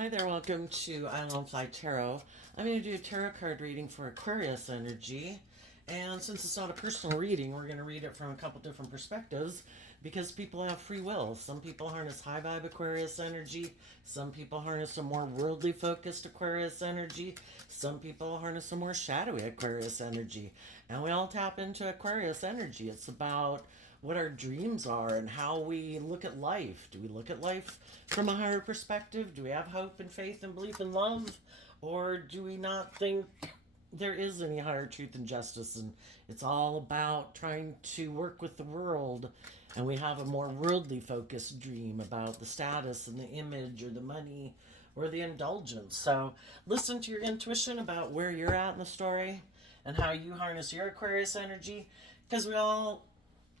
Hi there, welcome to Island Fly Tarot. I'm going to do a tarot card reading for Aquarius energy. And since it's not a personal reading, we're going to read it from a couple different perspectives because people have free will. Some people harness high vibe Aquarius energy. Some people harness a more worldly focused Aquarius energy. Some people harness a more shadowy Aquarius energy. And we all tap into Aquarius energy. It's about what our dreams are and how we look at life. Do we look at life from a higher perspective? Do we have hope and faith and belief and love? Or do we not think there is any higher truth and justice? And it's all about trying to work with the world. And we have a more worldly focused dream about the status and the image or the money or the indulgence. So listen to your intuition about where you're at in the story and how you harness your Aquarius energy. Because we all,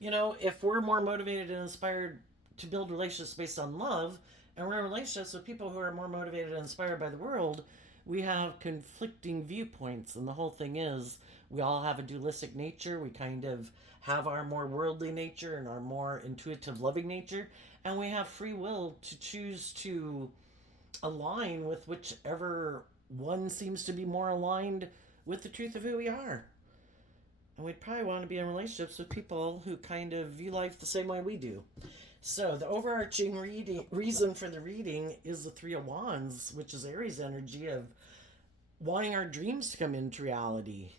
if we're more motivated and inspired to build relationships based on love, and we're in relationships with people who are more motivated and inspired by the world, we have conflicting viewpoints. And the whole thing is, we all have a dualistic nature. We kind of have our more worldly nature and our more intuitive, loving nature. And we have free will to choose to align with whichever one seems to be more aligned with the truth of who we are. And we'd probably want to be in relationships with people who kind of view life the same way we do. So the overarching reason for the reading is the Three of Wands, which is Aries energy of wanting our dreams to come into reality.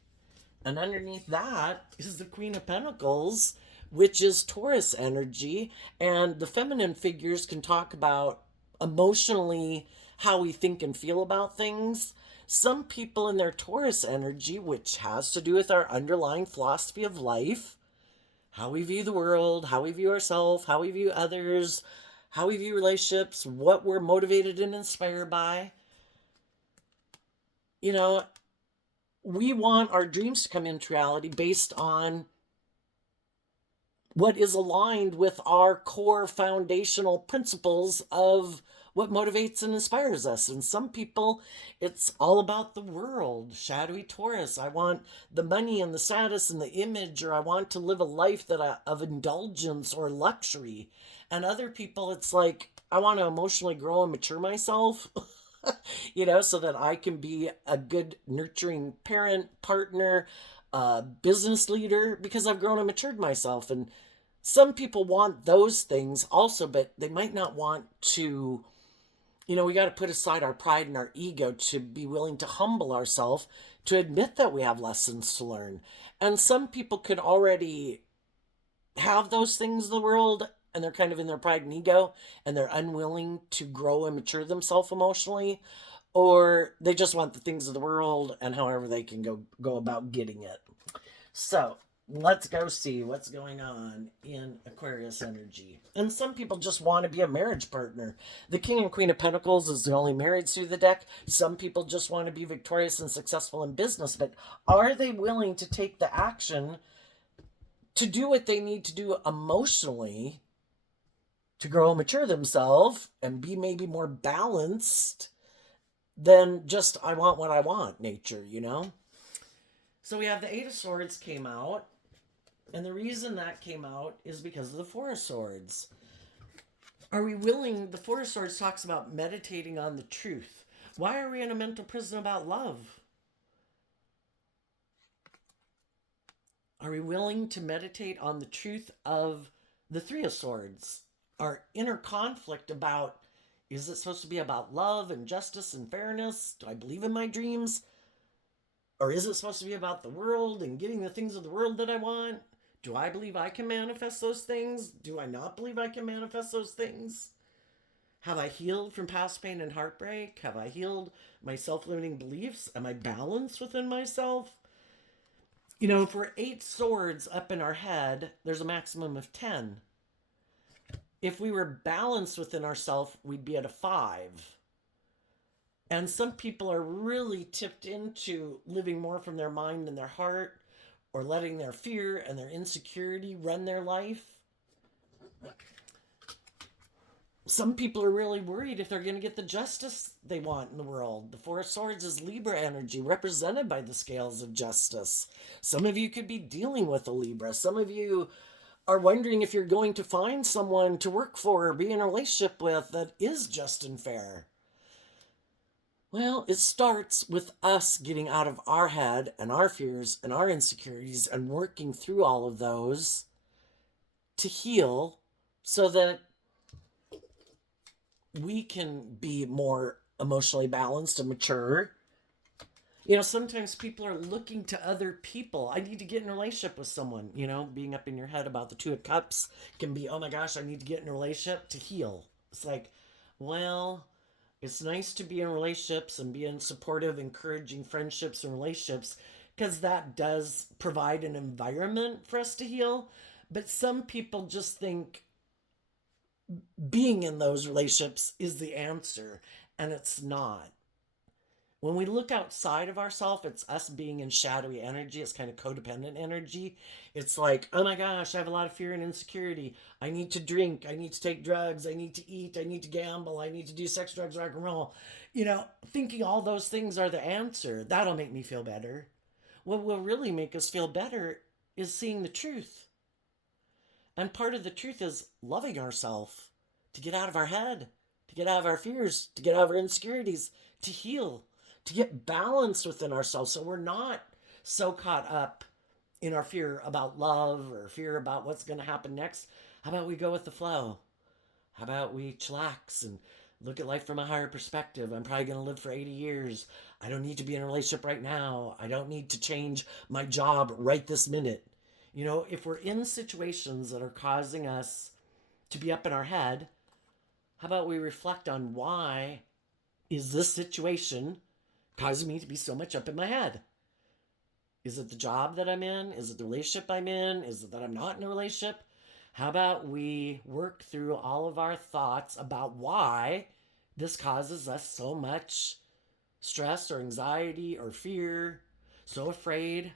And underneath that is the Queen of Pentacles, which is Taurus energy. And the feminine figures can talk about emotionally how we think and feel about things. Some people in their Taurus energy, which has to do with our underlying philosophy of life, how we view the world, how we view ourselves, how we view others, how we view relationships, what we're motivated and inspired by. We want our dreams to come into reality based on what is aligned with our core foundational principles of what motivates and inspires us. And some people, it's all about the world. Shadowy Taurus, I want the money and the status and the image, or I want to live a life of indulgence or luxury. And other people, it's like, I want to emotionally grow and mature myself, so that I can be a good nurturing parent, partner, business leader, because I've grown and matured myself. And some people want those things also, but they might not want to, we got to put aside our pride and our ego to be willing to humble ourselves, to admit that we have lessons to learn. And some people could already have those things in the world, and they're kind of in their pride and ego, and they're unwilling to grow and mature themselves emotionally, or they just want the things of the world and however they can go about getting it. So let's go see what's going on in Aquarius energy. And some people just want to be a marriage partner. The King and Queen of Pentacles is the only marriage through the deck. Some people just want to be victorious and successful in business, but are they willing to take the action to do what they need to do emotionally to grow and mature themselves and be maybe more balanced than just I want what I want nature, So we have the Eight of Swords came out. And the reason that came out is because of the Four of Swords. Are we willing? The Four of Swords talks about meditating on the truth. Why are we in a mental prison about love? Are we willing to meditate on the truth of the Three of Swords? Our inner conflict about, is it supposed to be about love and justice and fairness? Do I believe in my dreams? Or is it supposed to be about the world and getting the things of the world that I want? Do I believe I can manifest those things? Do I not believe I can manifest those things? Have I healed from past pain and heartbreak? Have I healed my self-limiting beliefs? Am I balanced within myself? If we're 8 swords up in our head, there's a maximum of 10. If we were balanced within ourselves, we'd be at a 5. And some people are really tipped into living more from their mind than their heart, or letting their fear and their insecurity run their life. Some people are really worried if they're going to get the justice they want in the world. The Four of Swords is Libra energy, represented by the scales of justice. Some of you could be dealing with a Libra. Some of you are wondering if you're going to find someone to work for or be in a relationship with that is just and fair. Well, it starts with us getting out of our head and our fears and our insecurities and working through all of those to heal so that we can be more emotionally balanced and mature. Sometimes people are looking to other people. I need to get in a relationship with someone. Being up in your head about the Two of Cups can be, oh my gosh, I need to get in a relationship to heal. It's like, well, it's nice to be in relationships and be in supportive, encouraging friendships and relationships because that does provide an environment for us to heal. But some people just think being in those relationships is the answer, and it's not. When we look outside of ourselves, it's us being in shadowy energy. It's kind of codependent energy. It's like, oh my gosh, I have a lot of fear and insecurity. I need to drink. I need to take drugs. I need to eat. I need to gamble. I need to do sex, drugs, rock and roll. Thinking all those things are the answer. That'll make me feel better. What will really make us feel better is seeing the truth. And part of the truth is loving ourselves, to get out of our head, to get out of our fears, to get out of our insecurities, to heal, to get balanced within ourselves so we're not so caught up in our fear about love or fear about what's going to happen next. How about we go with the flow? How about we chillax and look at life from a higher perspective? I'm probably going to live for 80 years. I don't need to be in a relationship right now. I don't need to change my job right this minute. If we're in situations that are causing us to be up in our head, how about we reflect on why is this situation causing me to be so much up in my head? Is it the job that I'm in? Is it the relationship I'm in? Is it that I'm not in a relationship? How about we work through all of our thoughts about why this causes us so much stress or anxiety or fear, so afraid?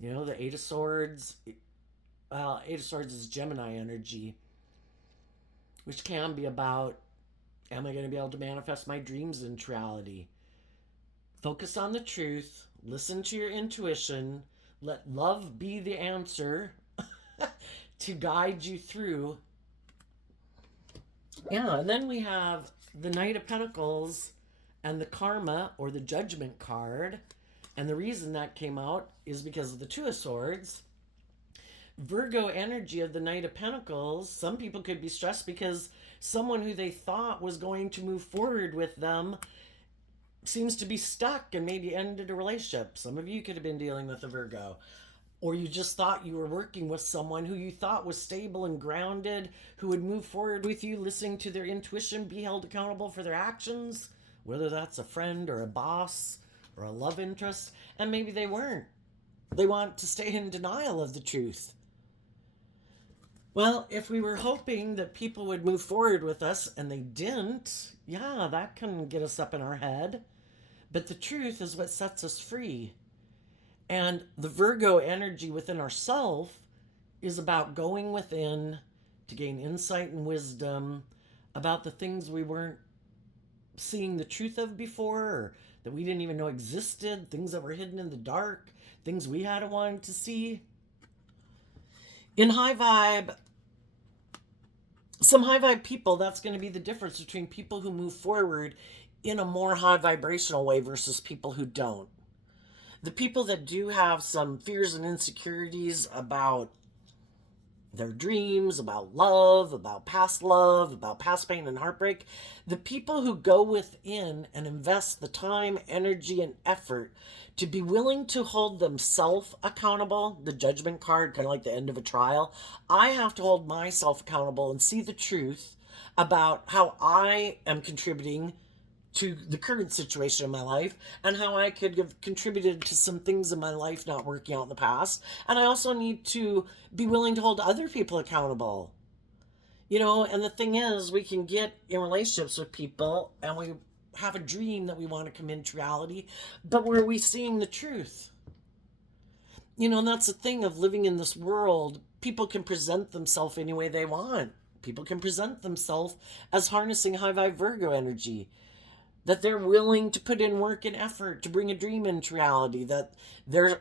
The Eight of Swords. Eight of Swords is Gemini energy, which can be about, am I going to be able to manifest my dreams into reality? Focus on the truth. Listen to your intuition. Let love be the answer to guide you through. Yeah, and then we have the Knight of Pentacles and the Karma or the Judgment card. And the reason that came out is because of the Two of Swords. Virgo energy of the Knight of Pentacles, some people could be stressed because someone who they thought was going to move forward with them seems to be stuck and maybe ended a relationship. Some of you could have been dealing with a Virgo. Or you just thought you were working with someone who you thought was stable and grounded, who would move forward with you, listening to their intuition, be held accountable for their actions, whether that's a friend or a boss or a love interest, and maybe they weren't. They want to stay in denial of the truth. Well, if we were hoping that people would move forward with us and they didn't, yeah, that can get us up in our head. But the truth is what sets us free. And the Virgo energy within ourself is about going within to gain insight and wisdom about the things we weren't seeing the truth of before, or that we didn't even know existed, things that were hidden in the dark, things we had wanted to see. In high vibe, some high vibe people, that's going to be the difference between people who move forward in a more high vibrational way versus people who don't. The people that do have some fears and insecurities about their dreams, about love, about past pain and heartbreak, the people who go within and invest the time, energy, and effort to be willing to hold themselves accountable, the Judgment card, kind of like the end of a trial. I have to hold myself accountable and see the truth about how I am contributing to the current situation in my life and how I could have contributed to some things in my life not working out in the past. And I also need to be willing to hold other people accountable. And the thing is, we can get in relationships with people and we have a dream that we want to come into reality, but were we seeing the truth? And that's the thing of living in this world. People can present themselves any way they want. People can present themselves as harnessing high vibe Virgo energy. that they're willing to put in work and effort to bring a dream into reality, that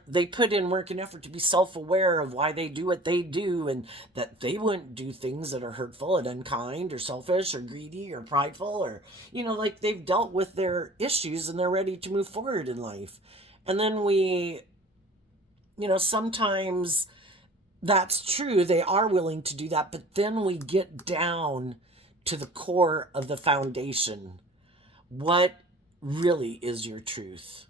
they put in work and effort to be self-aware of why they do what they do, and that they wouldn't do things that are hurtful and unkind or selfish or greedy or prideful, or like they've dealt with their issues and they're ready to move forward in life. And then sometimes that's true, they are willing to do that, but then we get down to the core of the foundation. What really is your truth?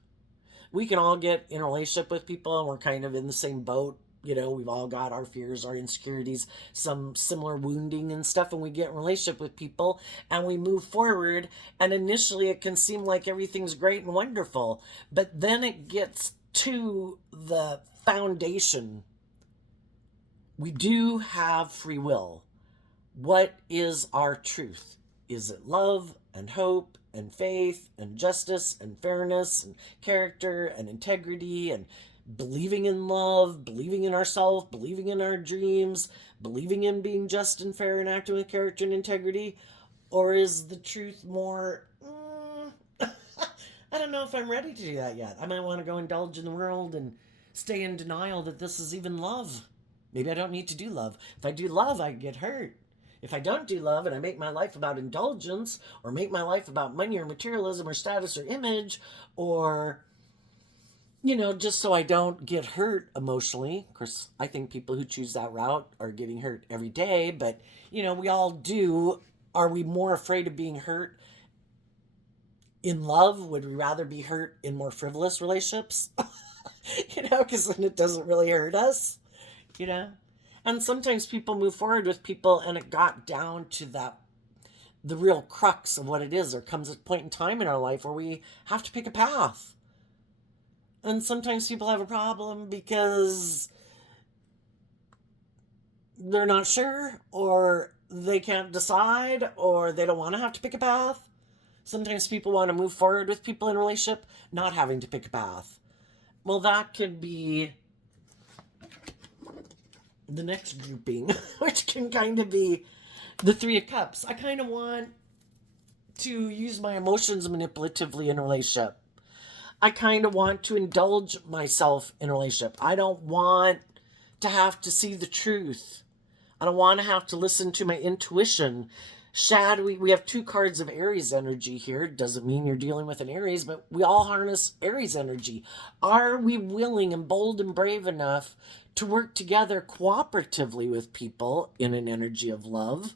We can all get in a relationship with people and we're kind of in the same boat. We've all got our fears, our insecurities, some similar wounding and stuff, and we get in a relationship with people and we move forward, and initially it can seem like everything's great and wonderful, but then it gets to the foundation. We do have free will. What is our truth? Is it love and hope and faith and justice and fairness and character and integrity and believing in love, believing in ourselves, believing in our dreams, believing in being just and fair and acting with character and integrity? Or is the truth more, I don't know if I'm ready to do that yet. I might want to go indulge in the world and stay in denial that this is even love. Maybe I don't need to do love. If I do love, I get hurt. If I don't do love and I make my life about indulgence, or make my life about money or materialism or status or image, or, just so I don't get hurt emotionally. Of course, I think people who choose that route are getting hurt every day, but, we all do. Are we more afraid of being hurt in love? Would we rather be hurt in more frivolous relationships? Because then it doesn't really hurt us, you know? And sometimes people move forward with people and it got down to the real crux of what it is. There comes a point in time in our life where we have to pick a path. And sometimes people have a problem because they're not sure, or they can't decide, or they don't want to have to pick a path. Sometimes people want to move forward with people in a relationship not having to pick a path. Well, that could be the next grouping, which can kind of be the Three of Cups. I kind of want to use my emotions manipulatively in a relationship. I kind of want to indulge myself in a relationship. I don't want to have to see the truth. I don't want to have to listen to my intuition. We have 2 cards of Aries energy here. Doesn't mean you're dealing with an Aries, but we all harness Aries energy. Are we willing and bold and brave enough to work together cooperatively with people in an energy of love?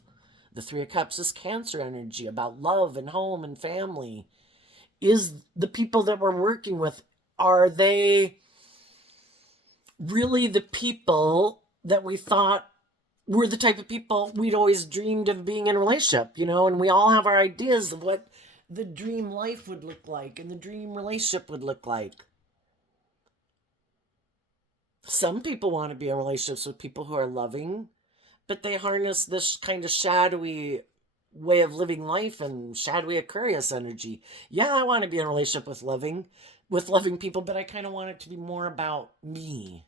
The Three of Cups is Cancer energy, about love and home and family. Is the people that we're working with, are they really the people that we thought were the type of people we'd always dreamed of being in a relationship, and we all have our ideas of what the dream life would look like and the dream relationship would look like. Some people want to be in relationships with people who are loving, but they harness this kind of shadowy way of living life and shadowy Aquarius energy. Yeah, I want to be in a relationship with loving people, but I kind of want it to be more about me.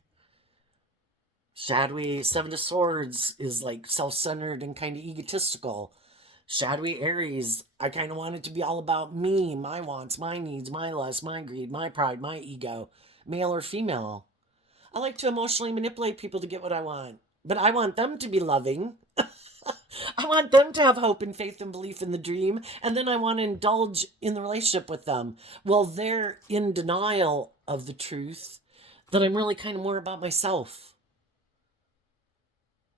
Shadowy Seven of Swords is like self-centered and kind of egotistical. Shadowy Aries, I kind of want it to be all about me, my wants, my needs, my lust, my greed, my pride, my ego, male or female. I like to emotionally manipulate people to get what I want, but I want them to be loving. I want them to have hope and faith and belief in the dream, and then I want to indulge in the relationship with them. Well, they're in denial of the truth that I'm really kind of more about myself.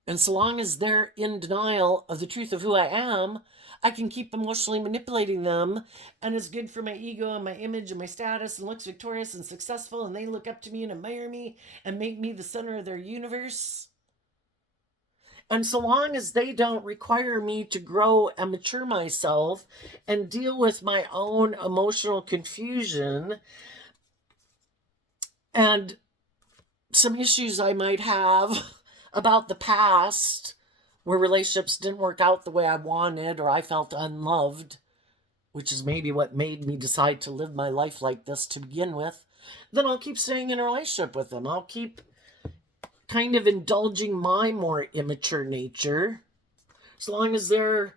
And so long as they're in denial of the truth of who I am, I can keep emotionally manipulating them, and it's good for my ego and my image and my status, and looks victorious and successful, and they look up to me and admire me and make me the center of their universe. And so long as they don't require me to grow and mature myself and deal with my own emotional confusion and some issues I might have about the past where relationships didn't work out the way I wanted, or I felt unloved, which is maybe what made me decide to live my life like this to begin with, then I'll keep staying in a relationship with them. I'll keep kind of indulging my more immature nature, as long as they're,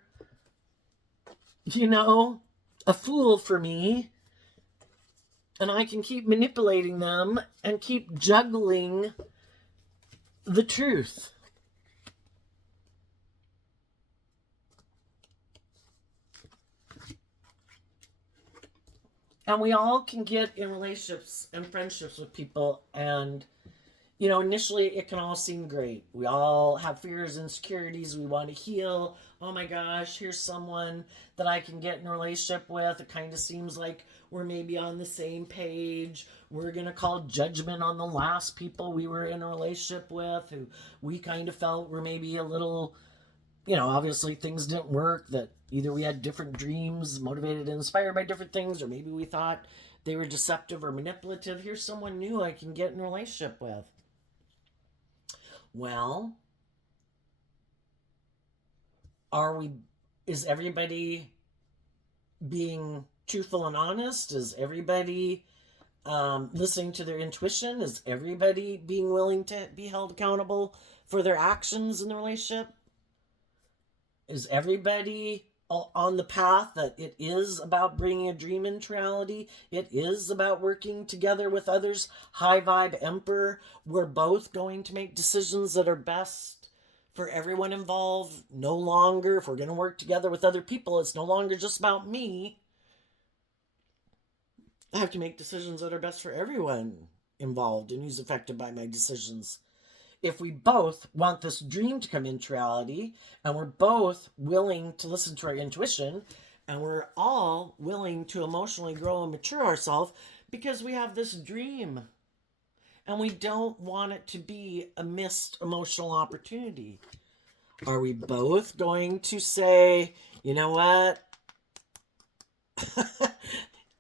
a fool for me, and I can keep manipulating them and keep juggling the truth. And we all can get in relationships and friendships with people, and initially it can all seem great. We all have fears, insecurities, we want to heal. Oh my gosh, here's someone that I can get in a relationship with. It kind of seems like we're maybe on the same page. We're going to call judgment on the last people we were in a relationship with who we kind of felt were maybe a little, obviously things didn't work, that either we had different dreams, motivated and inspired by different things, or maybe we thought they were deceptive or manipulative. Here's someone new I can get in a relationship with. Well, is everybody being truthful and honest? Is everybody listening to their intuition? Is everybody being willing to be held accountable for their actions in the relationship? Is everybody on the path that it is about bringing a dream into reality? It is about working together with others. High vibe emperor. We're both going to make decisions that are best for everyone involved. No longer, if we're going to work together with other people, it's no longer just about me. I have to make decisions that are best for everyone involved and who's affected by my decisions. If we both want this dream to come into reality, and we're both willing to listen to our intuition, and we're all willing to emotionally grow and mature ourselves because we have this dream, and we don't want it to be a missed emotional opportunity, are we both going to say, you know what?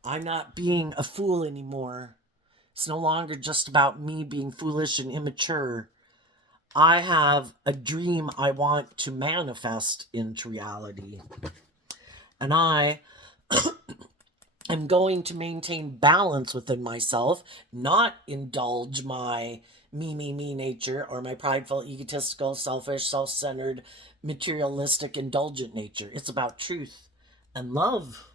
I'm not being a fool anymore. It's no longer just about me being foolish and immature. I have a dream I want to manifest into reality. And I am going to maintain balance within myself, not indulge my me nature or my prideful, egotistical, selfish, self-centered, materialistic, indulgent nature. It's about truth and love.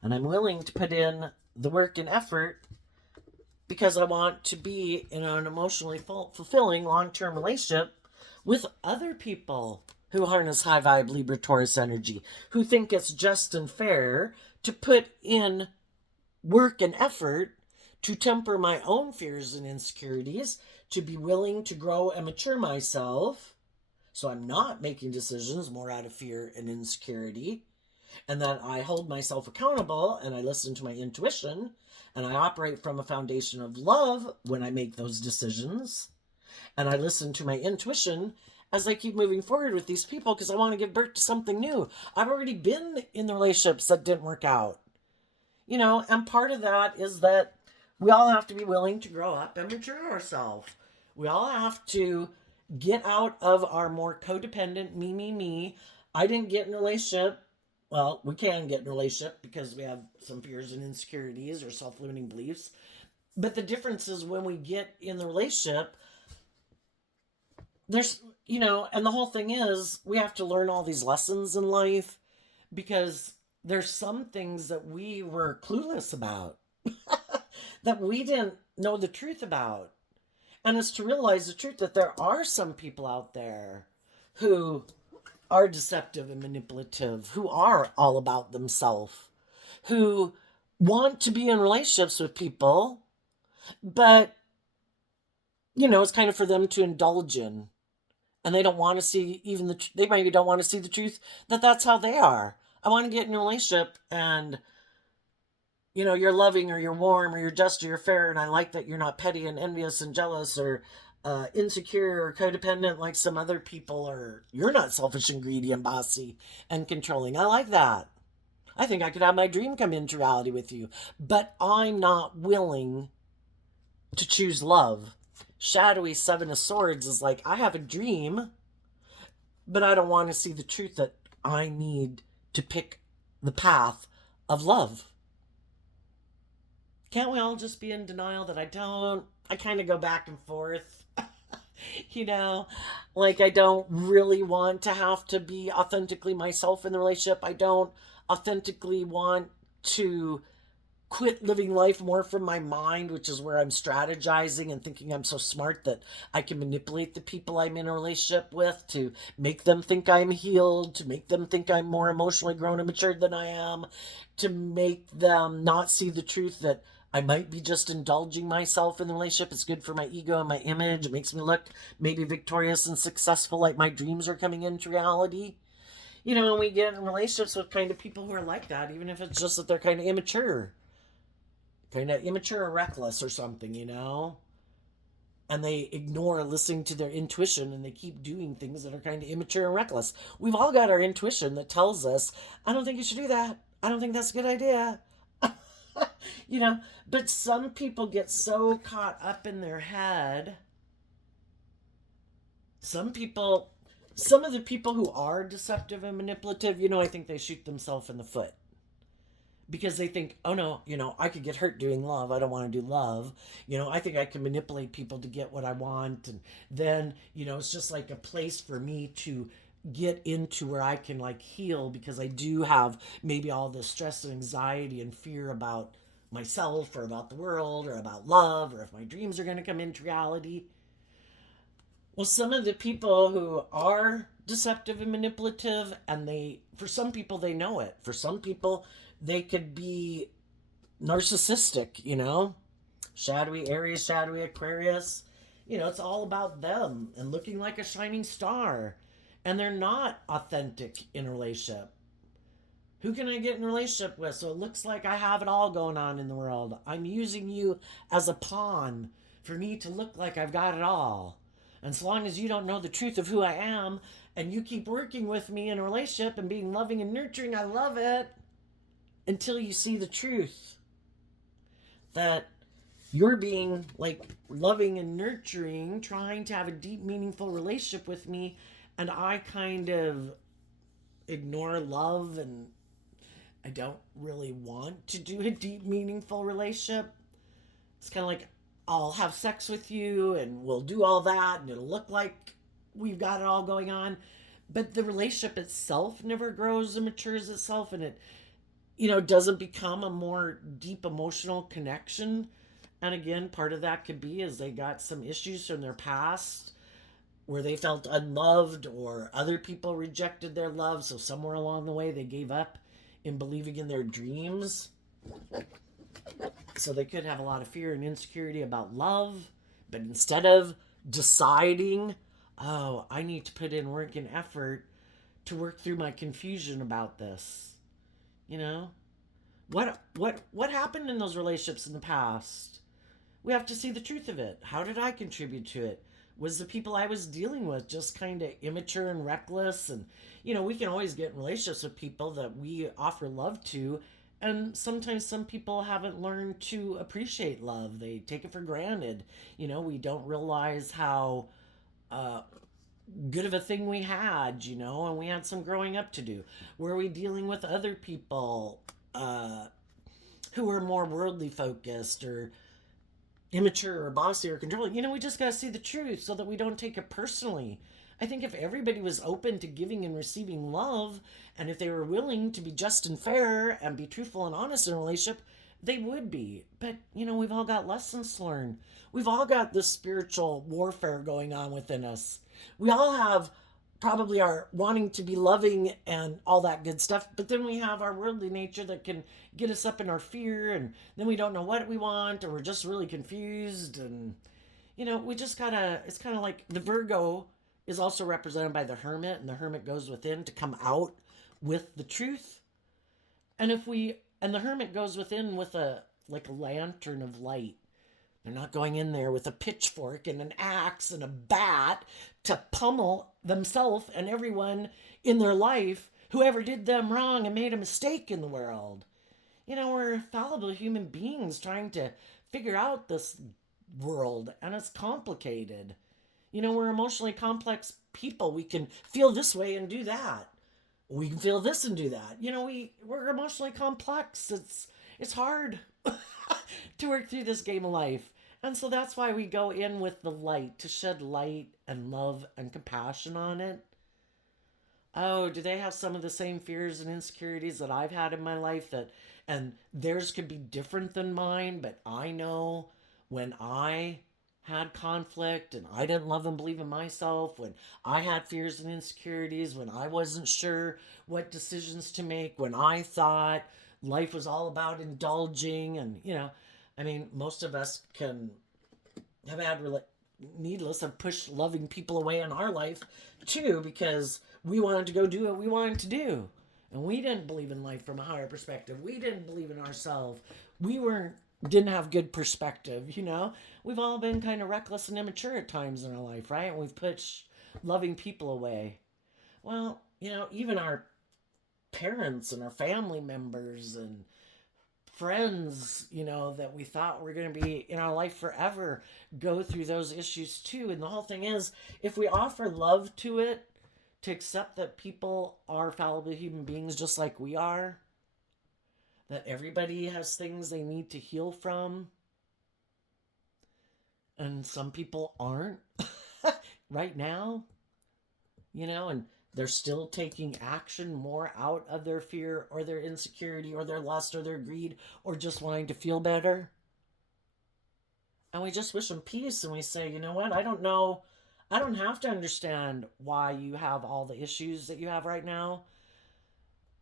And I'm willing to put in the work and effort because I want to be in an emotionally fulfilling long-term relationship with other people who harness high vibe Libra Taurus energy, who think it's just and fair to put in work and effort to temper my own fears and insecurities, to be willing to grow and mature myself so I'm not making decisions more out of fear and insecurity, and that I hold myself accountable and I listen to my intuition and I operate from a foundation of love when I make those decisions, and I listen to my intuition as I keep moving forward with these people because I want to give birth to something new. I've already been in the relationships that didn't work out, and part of that is that we all have to be willing to grow up and mature ourselves. We all have to get out of our more codependent me. I didn't get in a relationship. Well, we can get in a relationship because we have some fears and insecurities or self-limiting beliefs. But the difference is when we get in the relationship, there's, and the whole thing is we have to learn all these lessons in life because there's some things that we were clueless about, that we didn't know the truth about. And it's to realize the truth that there are some people out there who are deceptive and manipulative, who are all about themselves, who want to be in relationships with people, but, it's kind of for them to indulge in. And they don't want to see they maybe don't want to see the truth that that's how they are. I want to get in a relationship and, you're loving or you're warm or you're just or you're fair. And I like that you're not petty and envious and jealous or insecure or codependent like some other people, or you're not selfish and greedy and bossy and controlling. I like that. I think I could have my dream come into reality with you, but I'm not willing to choose love. Shadowy Seven of Swords is like, I have a dream, but I don't want to see the truth that I need to pick the path of love. Can't we all just be in denial that I don't? I kind of go back and forth. you know, like I don't really want to have to be authentically myself in the relationship. I don't authentically want to quit living life more from my mind, which is where I'm strategizing and thinking I'm so smart that I can manipulate the people I'm in a relationship with to make them think I'm healed, to make them think I'm more emotionally grown and matured than I am, to make them not see the truth that I might be just indulging myself in the relationship. It's good for my ego and my image. It makes me look maybe victorious and successful, like my dreams are coming into reality. And we get in relationships with kind of people who are like that, even if it's just that they're kind of immature or reckless or something. And they ignore listening to their intuition and they keep doing things that are kind of immature and reckless. We've all got our intuition that tells us, I don't think you should do that. I don't think that's a good idea. you know, but some people get so caught up in their head. Some of the people who are deceptive and manipulative, I think they shoot themselves in the foot because they think, oh no, I could get hurt doing love. I don't want to do love. I think I can manipulate people to get what I want. And then, it's just like a place for me to get into where I can like heal because I do have maybe all this stress and anxiety and fear about myself or about the world or about love or if my dreams are going to come into reality. Well, some of the people who are deceptive and manipulative, and for some people, they know it. For some people, they could be narcissistic. Shadowy Aries, shadowy Aquarius. It's all about them and looking like a shining star. And they're not authentic in a relationship. Who can I get in a relationship with? So it looks like I have it all going on in the world. I'm using you as a pawn for me to look like I've got it all. And so long as you don't know the truth of who I am and you keep working with me in a relationship and being loving and nurturing, I love it until you see the truth that you're being like loving and nurturing, trying to have a deep, meaningful relationship with me, and I kind of ignore love and I don't really want to do a deep, meaningful relationship. It's kind of like I'll have sex with you and we'll do all that and it'll look like we've got it all going on. But the relationship itself never grows and matures itself and it doesn't become a more deep emotional connection. And again, part of that could be is they got some issues from their past where they felt unloved or other people rejected their love. So somewhere along the way they gave up in believing in their dreams. So they could have a lot of fear and insecurity about love. But instead of deciding, oh, I need to put in work and effort to work through my confusion about this. You know? What happened in those relationships in the past? We have to see the truth of it. How did I contribute to it? Was the people I was dealing with just kind of immature and reckless? And, we can always get in relationships with people that we offer love to. And sometimes some people haven't learned to appreciate love. They take it for granted. We don't realize how good of a thing we had, and we had some growing up to do. Were we dealing with other people who were more worldly focused or immature or bossy or controlling? We just got to see the truth so that we don't take it personally. I think if everybody was open to giving and receiving love, and if they were willing to be just and fair and be truthful and honest in a relationship, they would be. But, we've all got lessons to learn. We've all got this spiritual warfare going on within us. We all have probably our wanting to be loving and all that good stuff, but then we have our worldly nature that can get us up in our fear, and then we don't know what we want, or we're just really confused. And we just gotta, it's kind of like the Virgo is also represented by the Hermit, and the Hermit goes within to come out with the truth. And the Hermit goes within with a lantern of light. They're not going in there with a pitchfork and an axe and a bat to pummel themselves and everyone in their life, whoever did them wrong and made a mistake in the world. We're fallible human beings trying to figure out this world, and it's complicated. We're emotionally complex people. We can feel this way and do that. We can feel this and do that. We're emotionally complex. It's hard to work through this game of life. And so that's why we go in with the light, to shed light and love and compassion on it. Oh, do they have some of the same fears and insecurities that I've had in my life, that and theirs could be different than mine, but I know when I had conflict and I didn't love and believe in myself, when I had fears and insecurities, when I wasn't sure what decisions to make, when I thought life was all about indulging, and I mean, most of us can have had needless and push loving people away in our life too, because we wanted to go do what we wanted to do, and we didn't believe in life from a higher perspective. We didn't believe in ourselves. We weren't didn't have good perspective. We've all been kind of reckless and immature at times in our life, right? And we've pushed loving people away. Well, even our parents and our family members and friends, that we thought were going to be in our life forever, go through those issues too. And the whole thing is, if we offer love to it, to accept that people are fallible human beings just like we are, that everybody has things they need to heal from, and some people aren't right now, and they're still taking action more out of their fear or their insecurity or their lust or their greed or just wanting to feel better. And we just wish them peace, and we say, you know what? I don't know. I don't have to understand why you have all the issues that you have right now.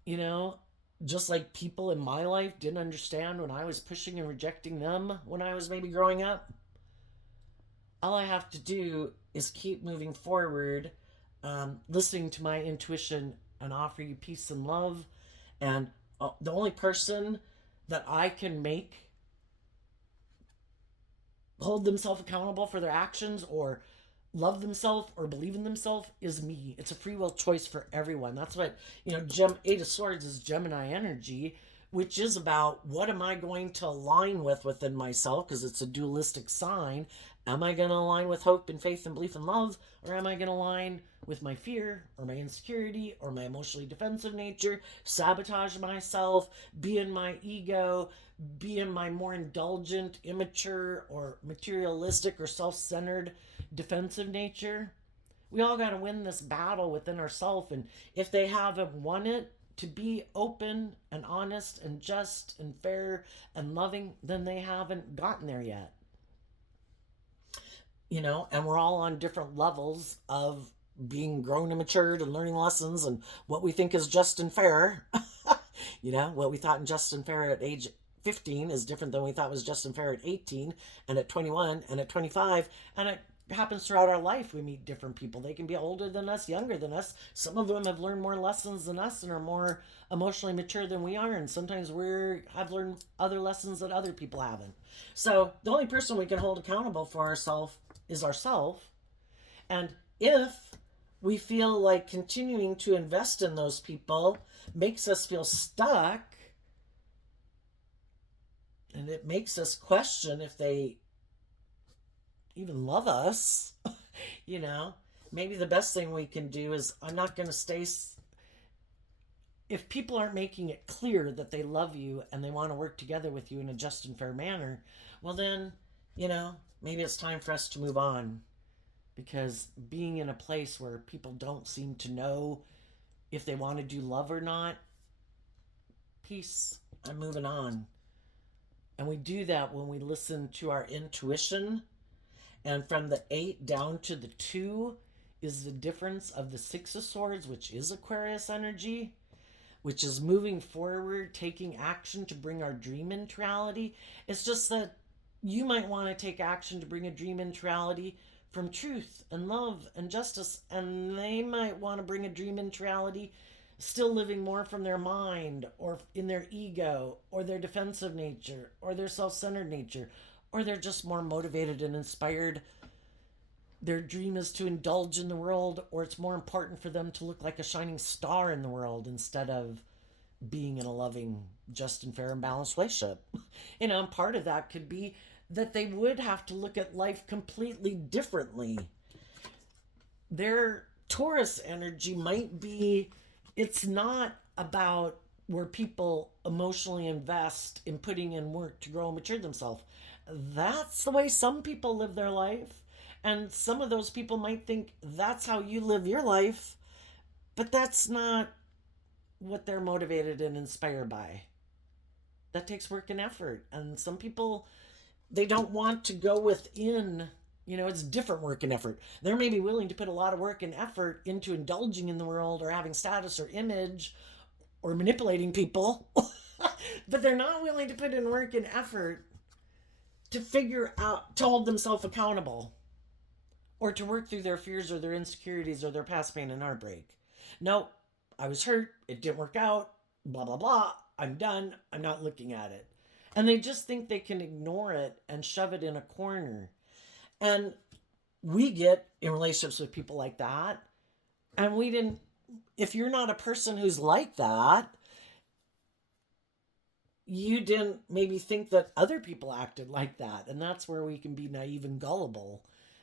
You know, just like people in my life didn't understand when I was pushing and rejecting them when I was maybe growing up. All I have to do is keep moving forward, listening to my intuition, and offer you peace and love. And the only person that I can make hold themselves accountable for their actions or love themselves or believe in themselves is me. It's a free will choice for everyone. That's what, Eight of Swords is Gemini energy, which is about what am I going to align with within myself, because it's a dualistic sign. Am I going to align with hope and faith and belief and love, or am I going to align with my fear or my insecurity or my emotionally defensive nature, sabotage myself, be in my ego, be in my more indulgent, immature, or materialistic or self-centered defensive nature? We all got to win this battle within ourselves, and if they haven't won it, to be open and honest and just and fair and loving, then they haven't gotten there yet. And we're all on different levels of being grown and matured and learning lessons and what we think is just and fair. What we thought in just and fair at age 15 is different than we thought was just and fair at 18 and at 21 and at 25. And it happens throughout our life. We meet different people. They can be older than us, younger than us. Some of them have learned more lessons than us and are more emotionally mature than we are. And sometimes have learned other lessons that other people haven't. So the only person we can hold accountable for ourselves is ourselves. And if we feel like continuing to invest in those people makes us feel stuck, and it makes us question if they even love us, maybe the best thing we can do is, I'm not going to stay. If people aren't making it clear that they love you and they want to work together with you in a just and fair manner, well then, maybe it's time for us to move on. Because being in a place where people don't seem to know if they want to do love or not, peace, I'm moving on. And we do that when we listen to our intuition. And from the 8 down to the 2 is the difference of the 6 of Swords, which is Aquarius energy, which is moving forward, taking action to bring our dream into reality. It's just that you might want to take action to bring a dream into reality from truth and love and justice, and they might want to bring a dream into reality still living more from their mind or in their ego or their defensive nature or their self-centered nature, or they're just more motivated and inspired. Their dream is to indulge in the world, or it's more important for them to look like a shining star in the world instead of being in a loving, just and fair and balanced relationship. And part of that could be that they would have to look at life completely differently. Their Taurus energy might be, it's not about where people emotionally invest in putting in work to grow and mature themselves. That's the way some people live their life. And some of those people might think that's how you live your life, but that's not what they're motivated and inspired by. That takes work and effort. And some people, they don't want to go within, it's different work and effort. They're maybe willing to put a lot of work and effort into indulging in the world or having status or image or manipulating people, but they're not willing to put in work and effort to figure out, to hold themselves accountable or to work through their fears or their insecurities or their past pain and heartbreak. No, I was hurt. It didn't work out. Blah, blah, blah. I'm done. I'm not looking at it. And they just think they can ignore it and shove it in a corner. And we get in relationships with people like that. And we didn't, if you're not a person who's like that, you didn't maybe think that other people acted like that. And that's where we can be naive and gullible.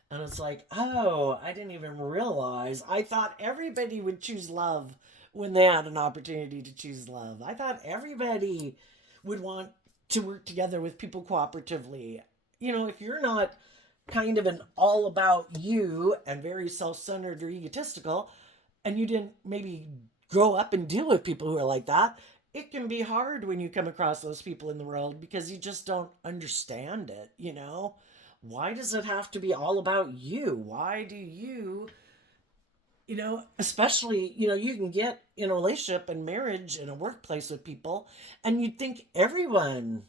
And it's like, oh, I didn't even realize. I thought everybody would choose love when they had an opportunity to choose love. I thought everybody would want to work together with people cooperatively. If you're not kind of an all about you and very self centered or egotistical, and you didn't maybe grow up and deal with people who are like that, it can be hard when you come across those people in the world because you just don't understand it. Why does it have to be all about you? Why do especially, you can get in a relationship and marriage in a workplace with people, and you'd think everyone,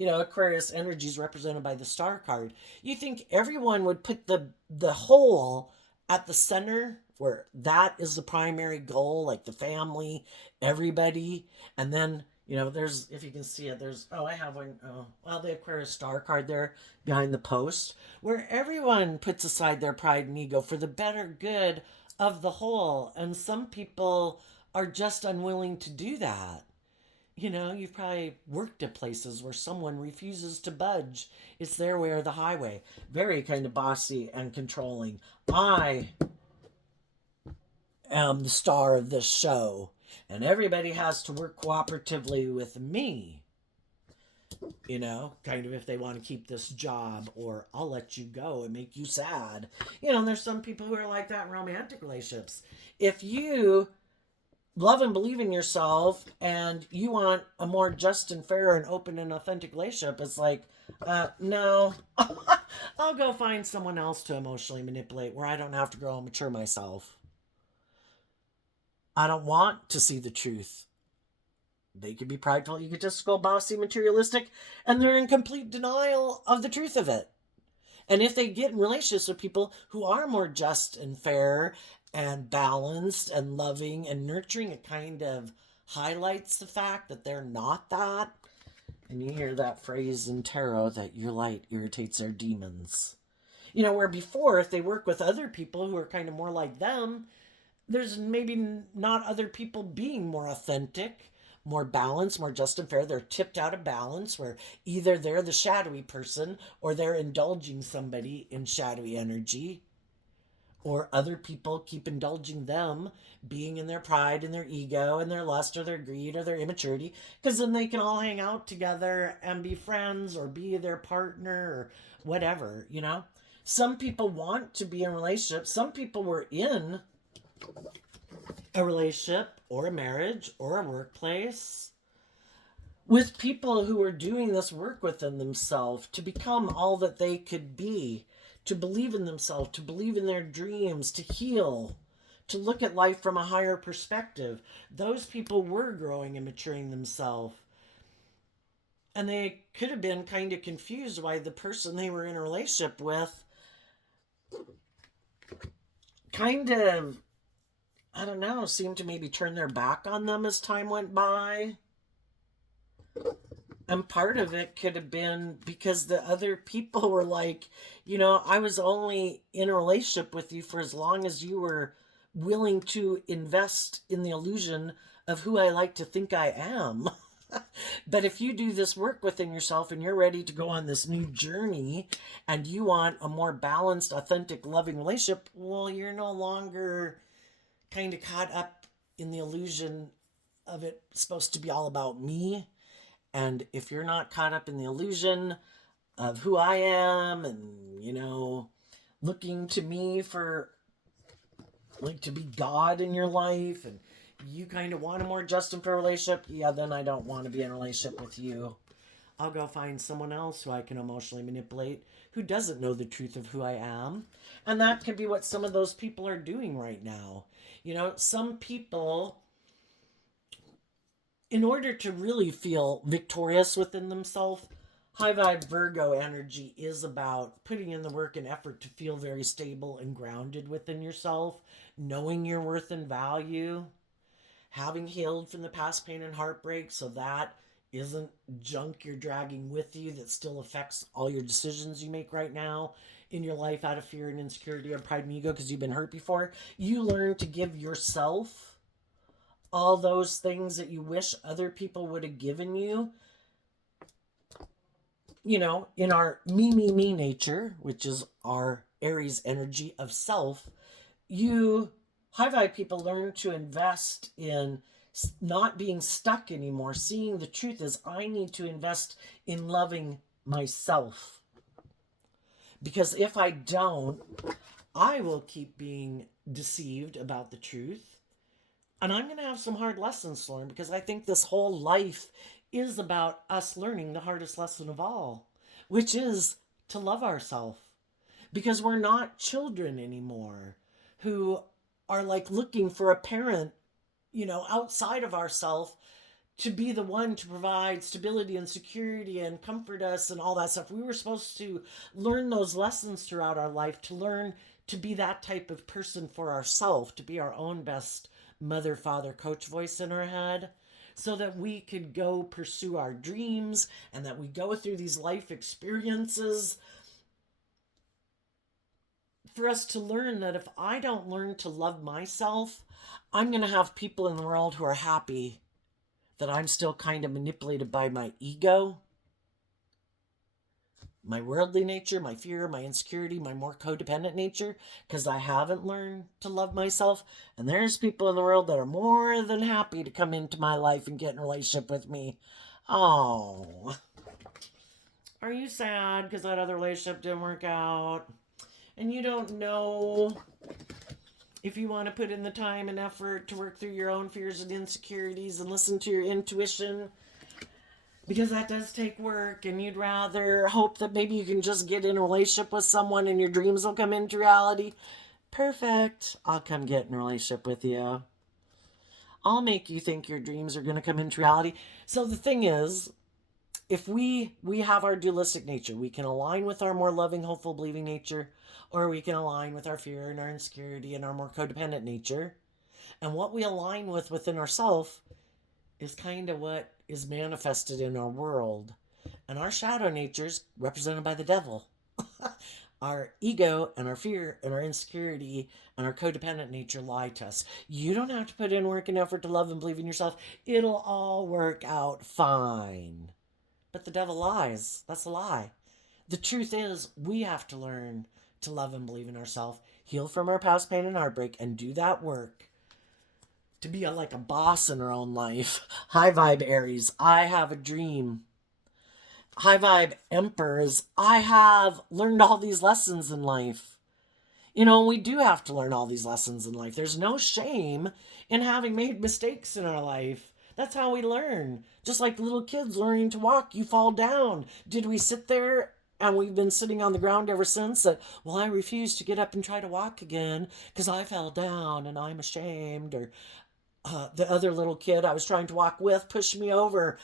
Aquarius energy is represented by the star card. You think everyone would put the whole at the center where that is the primary goal, like the family, everybody. And then, there's, if you can see it, there's, I have one, the Aquarius star card there behind the post, where everyone puts aside their pride and ego for the better good of the whole. And some people are just unwilling to do that. You've probably worked at places where someone refuses to budge. It's their way or the highway. Very kind of bossy and controlling. I am the star of this show, and everybody has to work cooperatively with me. Kind of if they want to keep this job, or I'll let you go and make you sad. And there's some people who are like that in romantic relationships. If you love and believe in yourself and you want a more just and fair and open and authentic relationship, it's like, no, I'll go find someone else to emotionally manipulate where I don't have to grow and mature myself. I don't want to see the truth. They could be prideful, egotistical, bossy, materialistic, and they're in complete denial of the truth of it. And if they get in relationships with people who are more just and fair and balanced and loving and nurturing, it kind of highlights the fact that they're not that. And you hear that phrase in tarot that your light irritates their demons. Where before, if they work with other people who are kind of more like them, there's maybe not other people being more authentic, more balanced, more just and fair. They're tipped out of balance where either they're the shadowy person or they're indulging somebody in shadowy energy, or other people keep indulging them being in their pride and their ego and their lust or their greed or their immaturity, because then they can all hang out together and be friends or be their partner or whatever. Some people want to be in relationships. Some people were in a relationship or a marriage or a workplace with people who are doing this work within themselves to become all that they could be, to believe in themselves, to believe in their dreams, to heal, to look at life from a higher perspective. Those people were growing and maturing themselves. And they could have been kind of confused why the person they were in a relationship with kind of, I don't know, seemed to maybe turn their back on them as time went by. And part of it could have been because the other people were like, I was only in a relationship with you for as long as you were willing to invest in the illusion of who I like to think I am. But if you do this work within yourself and you're ready to go on this new journey and you want a more balanced, authentic, loving relationship, well, you're no longer kind of caught up in the illusion of it supposed to be all about me. And if you're not caught up in the illusion of who I am and, looking to me for like to be God in your life, and you kind of want a more just and fair relationship, yeah, then I don't want to be in a relationship with you. I'll go find someone else who I can emotionally manipulate who doesn't know the truth of who I am. And that can be what some of those people are doing right now. You know, some people, in order to really feel victorious within themselves, high vibe Virgo energy is about putting in the work and effort to feel very stable and grounded within yourself, knowing your worth and value, having healed from the past pain and heartbreak so that isn't junk you're dragging with you that still affects all your decisions you make right now in your life out of fear and insecurity and pride and ego because you've been hurt before. You learn to give yourself all those things that you wish other people would have given you. You know, in our me nature, which is our Aries energy of self, you high vibe people learn to invest in not being stuck anymore. Seeing the truth is, I need to invest in loving myself. Because if I don't, I will keep being deceived about the truth. And I'm going to have some hard lessons to learn because I think this whole life is about us learning the hardest lesson of all, which is to love ourselves. Because we're not children anymore who are like looking for a parent, you know, outside of ourselves to be the one to provide stability and security and comfort us and all that stuff. We were supposed to learn those lessons throughout our life to learn to be that type of person for ourselves, to be our own best mother, father, coach voice in our head so that we could go pursue our dreams and that we go through these life experiences for us to learn that if I don't learn to love myself, I'm going to have people in the world who are happy that I'm still kind of manipulated by my ego, my worldly nature, my fear, my insecurity, my more codependent nature, because I haven't learned to love myself. And there's people in the world that are more than happy to come into my life and get in a relationship with me. Oh, are you sad because that other relationship didn't work out? And you don't know if you want to put in the time and effort to work through your own fears and insecurities and listen to your intuition, because that does take work, and you'd rather hope that maybe you can just get in a relationship with someone and your dreams will come into reality. Perfect. I'll come get in a relationship with you. I'll make you think your dreams are going to come into reality. So the thing is, if we have our dualistic nature, we can align with our more loving, hopeful, believing nature, or we can align with our fear and our insecurity and our more codependent nature. And what we align with within ourselves is kind of what is manifested in our world. And our shadow natures represented by the devil. Our ego and our fear and our insecurity and our codependent nature lie to us. You don't have to put in work and effort to love and believe in yourself. It'll all work out fine. But the devil lies. That's a lie. The truth is, we have to learn to love and believe in ourselves, heal from our past pain and heartbreak, and do that work to be like a boss in our own life. High vibe Aries, I have a dream. High vibe Emperors, I have learned all these lessons in life. You know, we do have to learn all these lessons in life. There's no shame in having made mistakes in our life. That's how we learn. Just like little kids learning to walk, you fall down. Did we sit there and we've been sitting on the ground ever since that, well, I refuse to get up and try to walk again because I fell down and I'm ashamed? Or the other little kid I was trying to walk with pushed me over,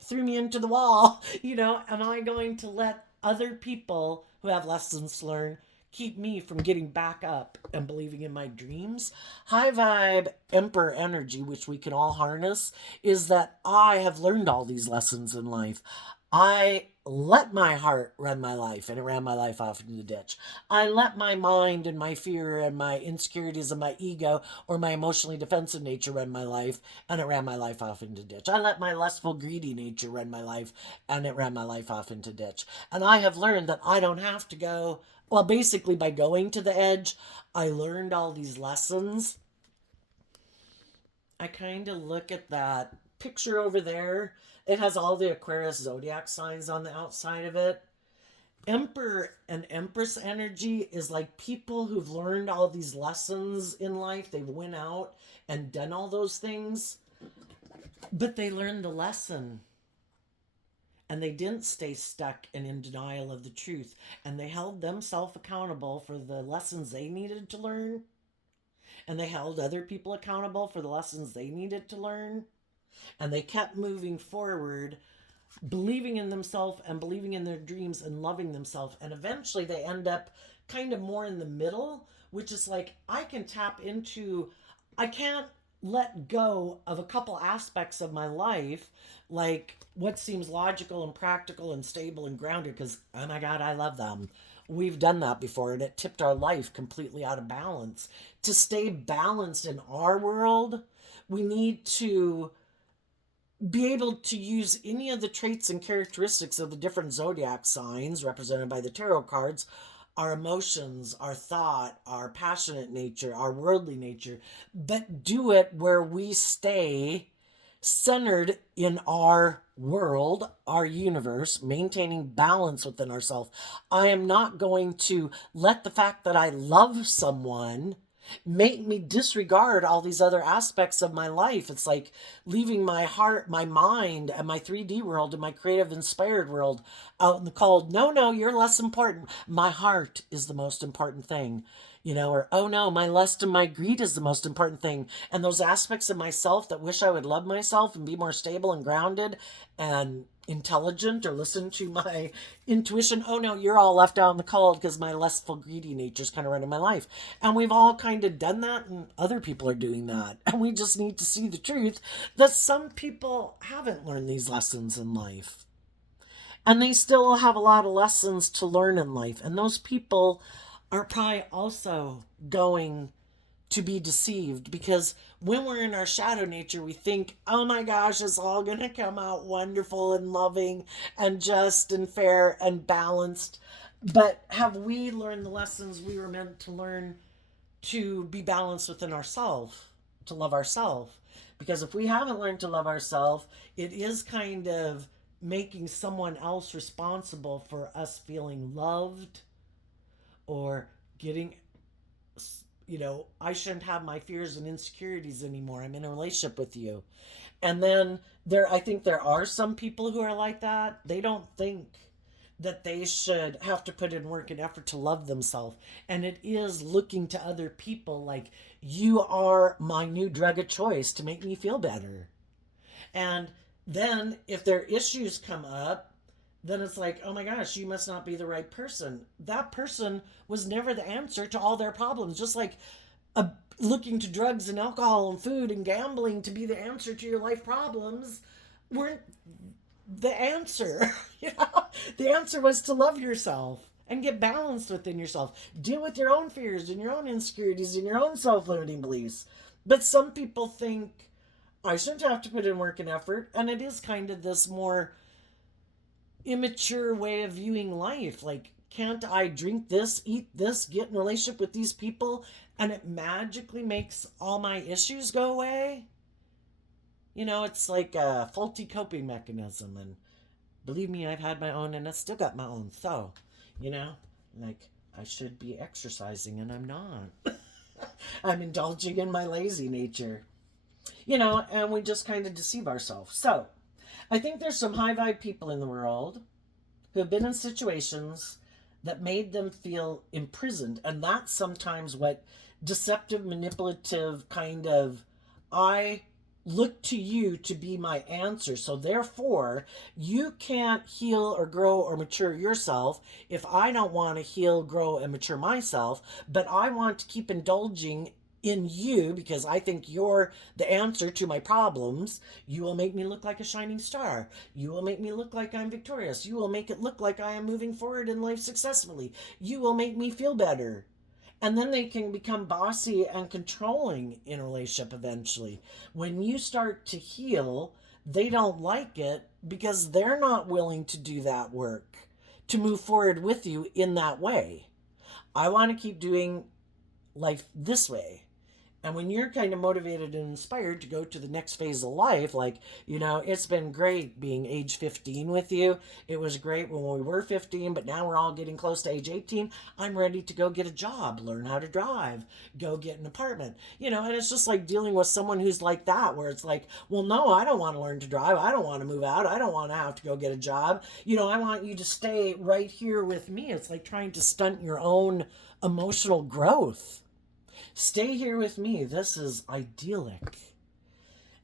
threw me into the wall. You know, am I going to let other people who have lessons to learn keep me from getting back up and believing in my dreams? High vibe emperor energy, which we can all harness, is that I have learned all these lessons in life. I let my heart run my life and it ran my life off into the ditch. I let my mind and my fear and my insecurities and my ego or my emotionally defensive nature run my life and it ran my life off into the ditch. I let my lustful, greedy nature run my life and it ran my life off into the ditch. And I have learned that I don't have to go, well, basically by going to the edge, I learned all these lessons. I kind of look at that picture over there. It has all the Aquarius zodiac signs on the outside of it. Emperor and Empress energy is like people who've learned all these lessons in life. They've went out and done all those things, but they learned the lesson and they didn't stay stuck and in denial of the truth. And they held themselves accountable for the lessons they needed to learn. And they held other people accountable for the lessons they needed to learn. And they kept moving forward, believing in themselves and believing in their dreams and loving themselves. And eventually they end up kind of more in the middle, which is like, I can tap into, I can't let go of a couple aspects of my life, like what seems logical and practical and stable and grounded, because, oh my God, I love them. We've done that before and it tipped our life completely out of balance. To stay balanced in our world, we need to be able to use any of the traits and characteristics of the different zodiac signs represented by the tarot cards, our emotions, our thought, our passionate nature, our worldly nature, but do it where we stay centered in our world, our universe, maintaining balance within ourselves. I am not going to let the fact that I love someone make me disregard all these other aspects of my life. It's like leaving my heart, my mind, and my 3D world and my creative inspired world out in the cold. No, no, you're less important. My heart is the most important thing. Or, oh no, my lust and my greed is the most important thing. And those aspects of myself that wish I would love myself and be more stable and grounded and intelligent or listen to my intuition. Oh no, you're all left out in the cold because my lustful, greedy nature is kind of running my life. And we've all kind of done that, and other people are doing that. And we just need to see the truth that some people haven't learned these lessons in life. And they still have a lot of lessons to learn in life. And those people are probably also going to be deceived, because when we're in our shadow nature, we think, oh my gosh, it's all going to come out wonderful and loving and just and fair and balanced. But have we learned the lessons we were meant to learn to be balanced within ourselves, to love ourselves? Because if we haven't learned to love ourselves, it is kind of making someone else responsible for us feeling loved or getting, I shouldn't have my fears and insecurities anymore. I'm in a relationship with you. And then I think there are some people who are like that. They don't think that they should have to put in work and effort to love themselves. And it is looking to other people like, you are my new drug of choice to make me feel better. And then if their issues come up, then it's like, oh my gosh, you must not be the right person. That person was never the answer to all their problems. Just like looking to drugs and alcohol and food and gambling to be the answer to your life problems weren't the answer. The answer was to love yourself and get balanced within yourself. Deal with your own fears and your own insecurities and your own self-limiting beliefs. But some people think, I shouldn't have to put in work and effort. And it is kind of this more immature way of viewing life. Like, can't I drink this, eat this, get in a relationship with these people, and it magically makes all my issues go away? It's like a faulty coping mechanism. And believe me, I've had my own, and I still got my own. So, like, I should be exercising, and I'm not. I'm indulging in my lazy nature. And we just kind of deceive ourselves. So, I think there's some high vibe people in the world who have been in situations that made them feel imprisoned. And that's sometimes what deceptive, manipulative kind of, I look to you to be my answer. So therefore, you can't heal or grow or mature yourself if I don't want to heal, grow, and mature myself. But I want to keep indulging in you because I think you're the answer to my problems. You will make me look like a shining star. You will make me look like I'm victorious. You will make it look like I am moving forward in life successfully. You will make me feel better. And then they can become bossy and controlling in a relationship eventually. When you start to heal, they don't like it because they're not willing to do that work to move forward with you in that way. I want to keep doing life this way. And when you're kind of motivated and inspired to go to the next phase of life, like, it's been great being age 15 with you. It was great when we were 15, but now we're all getting close to age 18. I'm ready to go get a job, learn how to drive, go get an apartment. And it's just like dealing with someone who's like that, where it's like, well, no, I don't want to learn to drive. I don't want to move out. I don't want to have to go get a job. I want you to stay right here with me. It's like trying to stunt your own emotional growth. Stay here with me. This is idyllic.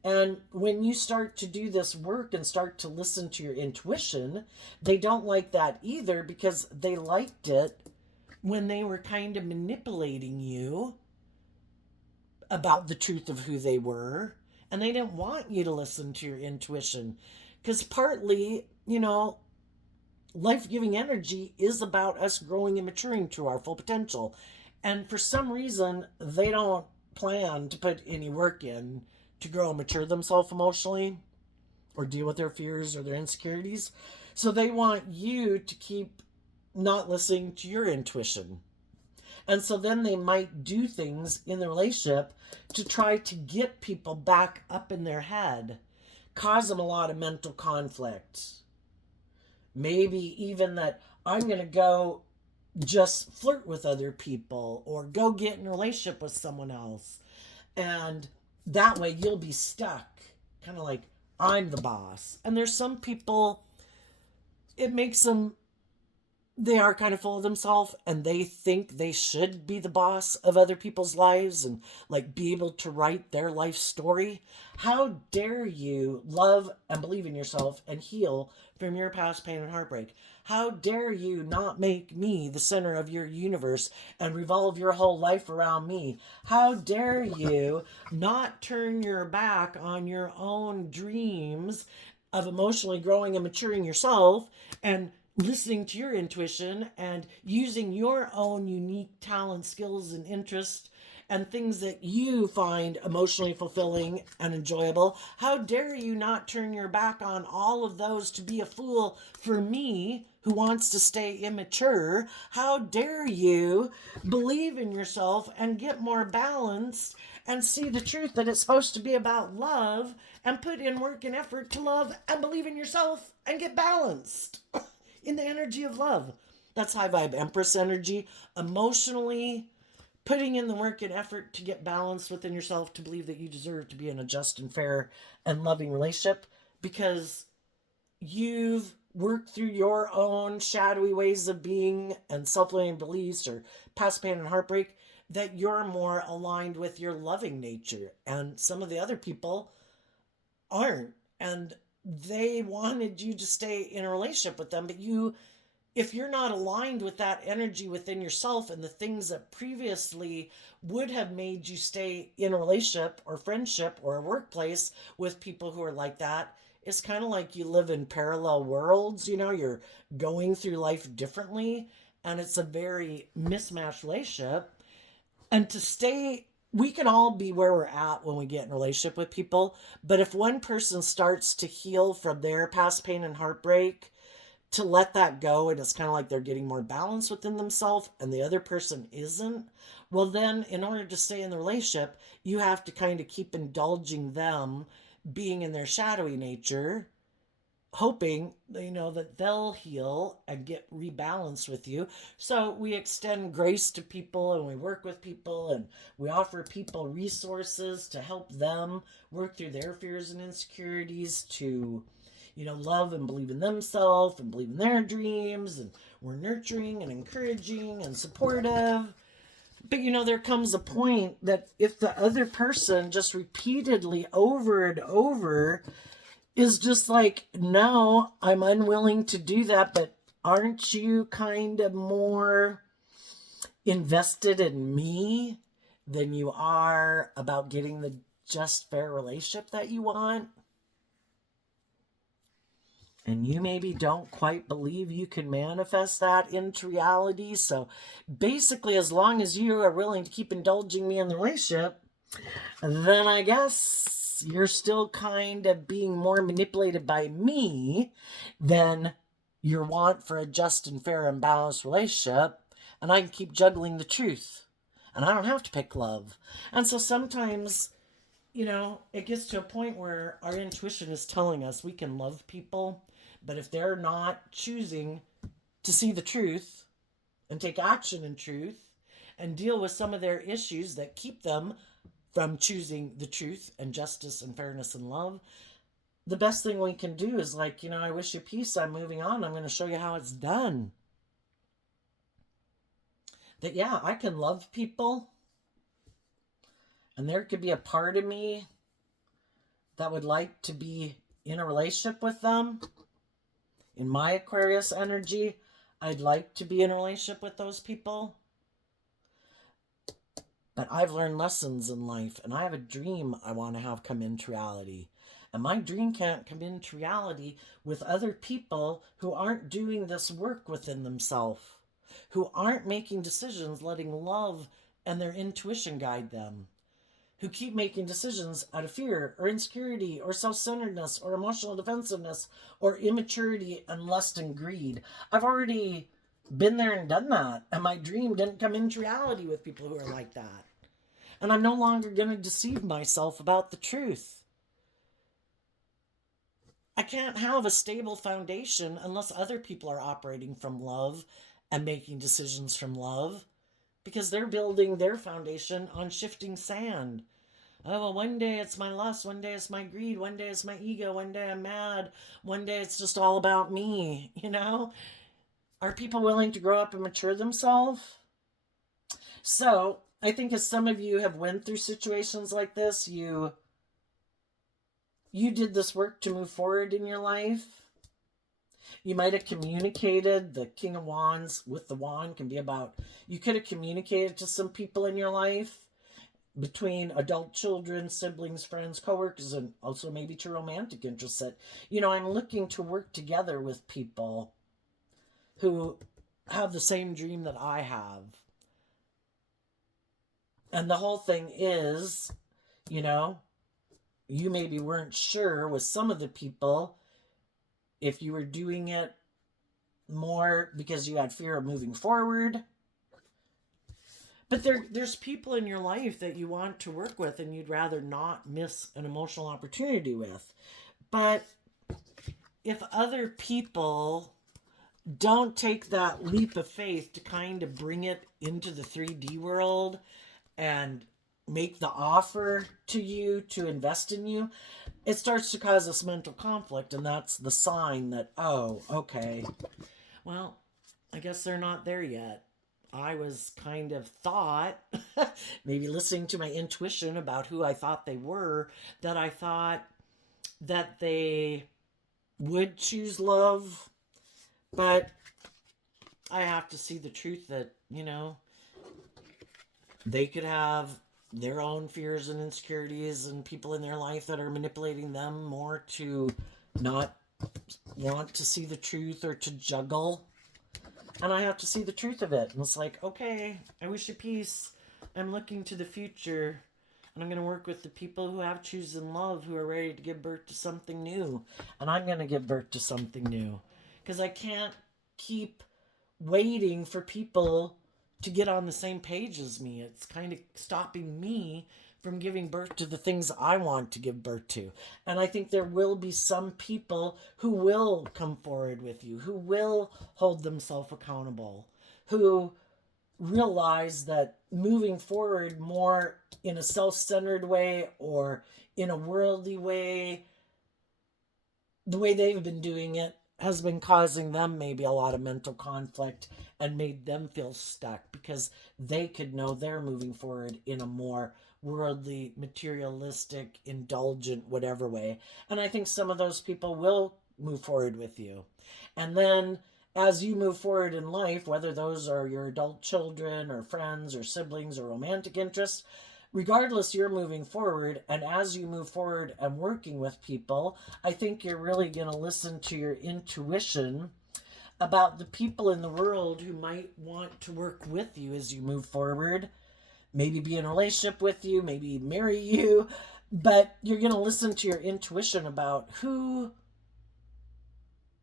And when you start to do this work and start to listen to your intuition, they don't like that either, because they liked it when they were kind of manipulating you about the truth of who they were. And they didn't want you to listen to your intuition. Because partly, life giving energy is about us growing and maturing to our full potential. And for some reason, they don't plan to put any work in to grow and mature themselves emotionally or deal with their fears or their insecurities. So they want you to keep not listening to your intuition. And so then they might do things in the relationship to try to get people back up in their head, cause them a lot of mental conflict. Maybe even that I'm going to go just flirt with other people or go get in a relationship with someone else. And that way you'll be stuck. Kind of like, I'm the boss. And there's some people, it makes them, they are kind of full of themselves and they think they should be the boss of other people's lives and like be able to write their life story. How dare you love and believe in yourself and heal from your past pain and heartbreak? How dare you not make me the center of your universe and revolve your whole life around me? How dare you not turn your back on your own dreams of emotionally growing and maturing yourself and listening to your intuition and using your own unique talent, skills, and interests and things that you find emotionally fulfilling and enjoyable? How dare you not turn your back on all of those to be a fool for me who wants to stay immature? How dare you believe in yourself and get more balanced and see the truth that it's supposed to be about love and put in work and effort to love and believe in yourself and get balanced in the energy of love? That's high vibe Empress energy. Emotionally putting in the work and effort to get balanced within yourself, to believe that you deserve to be in a just and fair and loving relationship because you've worked through your own shadowy ways of being and self-limiting beliefs or past pain and heartbreak, that you're more aligned with your loving nature. And some of the other people aren't. And they wanted you to stay in a relationship with them, but if you're not aligned with that energy within yourself and the things that previously would have made you stay in a relationship or friendship or a workplace with people who are like that, it's kind of like you live in parallel worlds. You're going through life differently and it's a very mismatched relationship. And to stay, we can all be where we're at when we get in a relationship with people, but if one person starts to heal from their past pain and heartbreak, to let that go, and it's kind of like they're getting more balance within themselves and the other person isn't, well then in order to stay in the relationship you have to kind of keep indulging them being in their shadowy nature, hoping that they'll heal and get rebalanced with you. So we extend grace to people and we work with people and we offer people resources to help them work through their fears and insecurities, to love and believe in themselves and believe in their dreams. And we're nurturing and encouraging and supportive. But there comes a point that if the other person just repeatedly over and over is just like, no, I'm unwilling to do that, but aren't you kind of more invested in me than you are about getting the just fair relationship that you want? And you maybe don't quite believe you can manifest that into reality. So basically, as long as you are willing to keep indulging me in the relationship, then I guess you're still kind of being more manipulated by me than your want for a just and fair and balanced relationship. And I can keep juggling the truth and I don't have to pick love. And so sometimes, it gets to a point where our intuition is telling us we can love people, but if they're not choosing to see the truth and take action in truth and deal with some of their issues that keep them from choosing the truth and justice and fairness and love, the best thing we can do is like, I wish you peace. I'm moving on. I'm going to show you how it's done. That, yeah, I can love people, and there could be a part of me that would like to be in a relationship with them. In my Aquarius energy, I'd like to be in a relationship with those people. But I've learned lessons in life, and I have a dream I want to have come into reality. And my dream can't come into reality with other people who aren't doing this work within themselves, who aren't making decisions, letting love and their intuition guide them, who keep making decisions out of fear or insecurity or self-centeredness or emotional defensiveness or immaturity and lust and greed. I've already been there and done that, and my dream didn't come into reality with people who are like that. And I'm no longer going to deceive myself about the truth. I can't have a stable foundation unless other people are operating from love and making decisions from love, because they're building their foundation on shifting sand. Oh, well, one day it's my lust, one day it's my greed, one day it's my ego, one day I'm mad, one day it's just all about me, Are people willing to grow up and mature themselves? So, I think as some of you have went through situations like this, you did this work to move forward in your life. You might have communicated. The King of Wands with the wand can be about, you could have communicated to some people in your life, between adult children, siblings, friends, coworkers, and also maybe to romantic interests, that, I'm looking to work together with people who have the same dream that I have. And the whole thing is, you maybe weren't sure with some of the people if you were doing it more because you had fear of moving forward. But there's people in your life that you want to work with and you'd rather not miss an emotional opportunity with. But if other people don't take that leap of faith to kind of bring it into the 3D world and make the offer to you to invest in you, it starts to cause this mental conflict, and that's the sign that, oh, okay, well, I guess they're not there yet. I was kind of thought, maybe listening to my intuition about who I thought they were, that I thought that they would choose love, but I have to see the truth that, they could have their own fears and insecurities and people in their life that are manipulating them more to not want to see the truth or to juggle. And I have to see the truth of it. And it's like, okay, I wish you peace. I'm looking to the future. And I'm going to work with the people who have chosen love, who are ready to give birth to something new. And I'm going to give birth to something new. Because I can't keep waiting for people to get on the same page as me. It's kind of stopping me from giving birth to the things I want to give birth to. And I think there will be some people who will come forward with you, who will hold themselves accountable, who realize that moving forward more in a self-centered way or in a worldly way, the way they've been doing it has been causing them maybe a lot of mental conflict and made them feel stuck, because they could know they're moving forward in a more worldly, materialistic, indulgent, whatever way. And I think some of those people will move forward with you. And then as you move forward in life, whether those are your adult children or friends or siblings or romantic interests, regardless, you're moving forward. And as you move forward and working with people, I think you're really going to listen to your intuition about the people in the world who might want to work with you as you move forward, maybe be in a relationship with you, maybe marry you. But you're going to listen to your intuition about who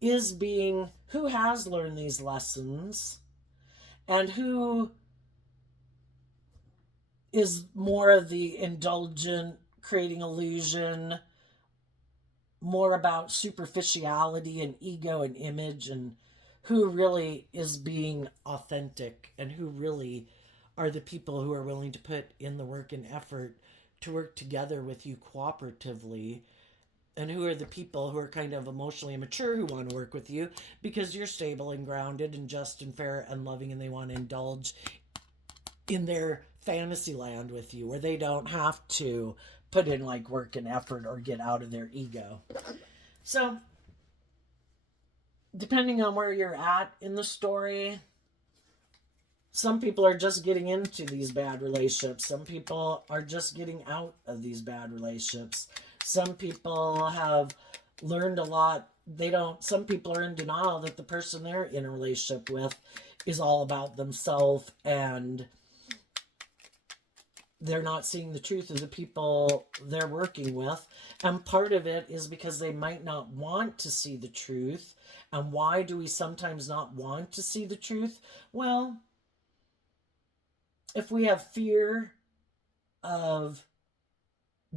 has learned these lessons and who is more of the indulgent, creating illusion, more about superficiality and ego and image, and who really is being authentic and who really are the people who are willing to put in the work and effort to work together with you cooperatively, and who are the people who are kind of emotionally immature who want to work with you because you're stable and grounded and just and fair and loving, and they want to indulge in their fantasy land with you where they don't have to put in like work and effort or get out of their ego. So, depending on where you're at in the story, some people are just getting into these bad relationships. Some people are just getting out of these bad relationships. Some people have learned a lot. Some people are in denial that the person they're in a relationship with is all about themselves, and they're not seeing the truth of the people they're working with. And part of it is because they might not want to see the truth. And why do we sometimes not want to see the truth? Well, if we have fear of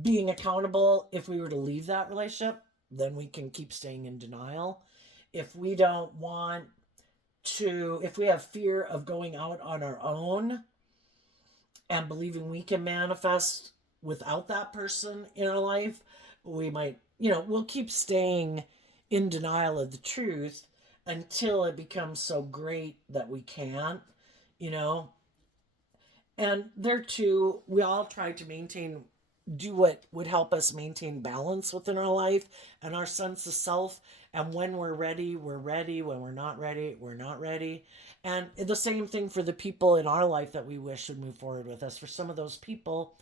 being accountable, if we were to leave that relationship, then we can keep staying in denial. If we don't want to, if we have fear of going out on our own and believing we can manifest without that person in our life, we might, we'll keep staying in denial of the truth until it becomes so great that we can't, you know. And there too, we all try to do what would help us maintain balance within our life and our sense of self. And when we're ready, we're ready. When we're not ready, we're not ready. And the same thing for the people in our life that we wish would move forward with us. For some of those people,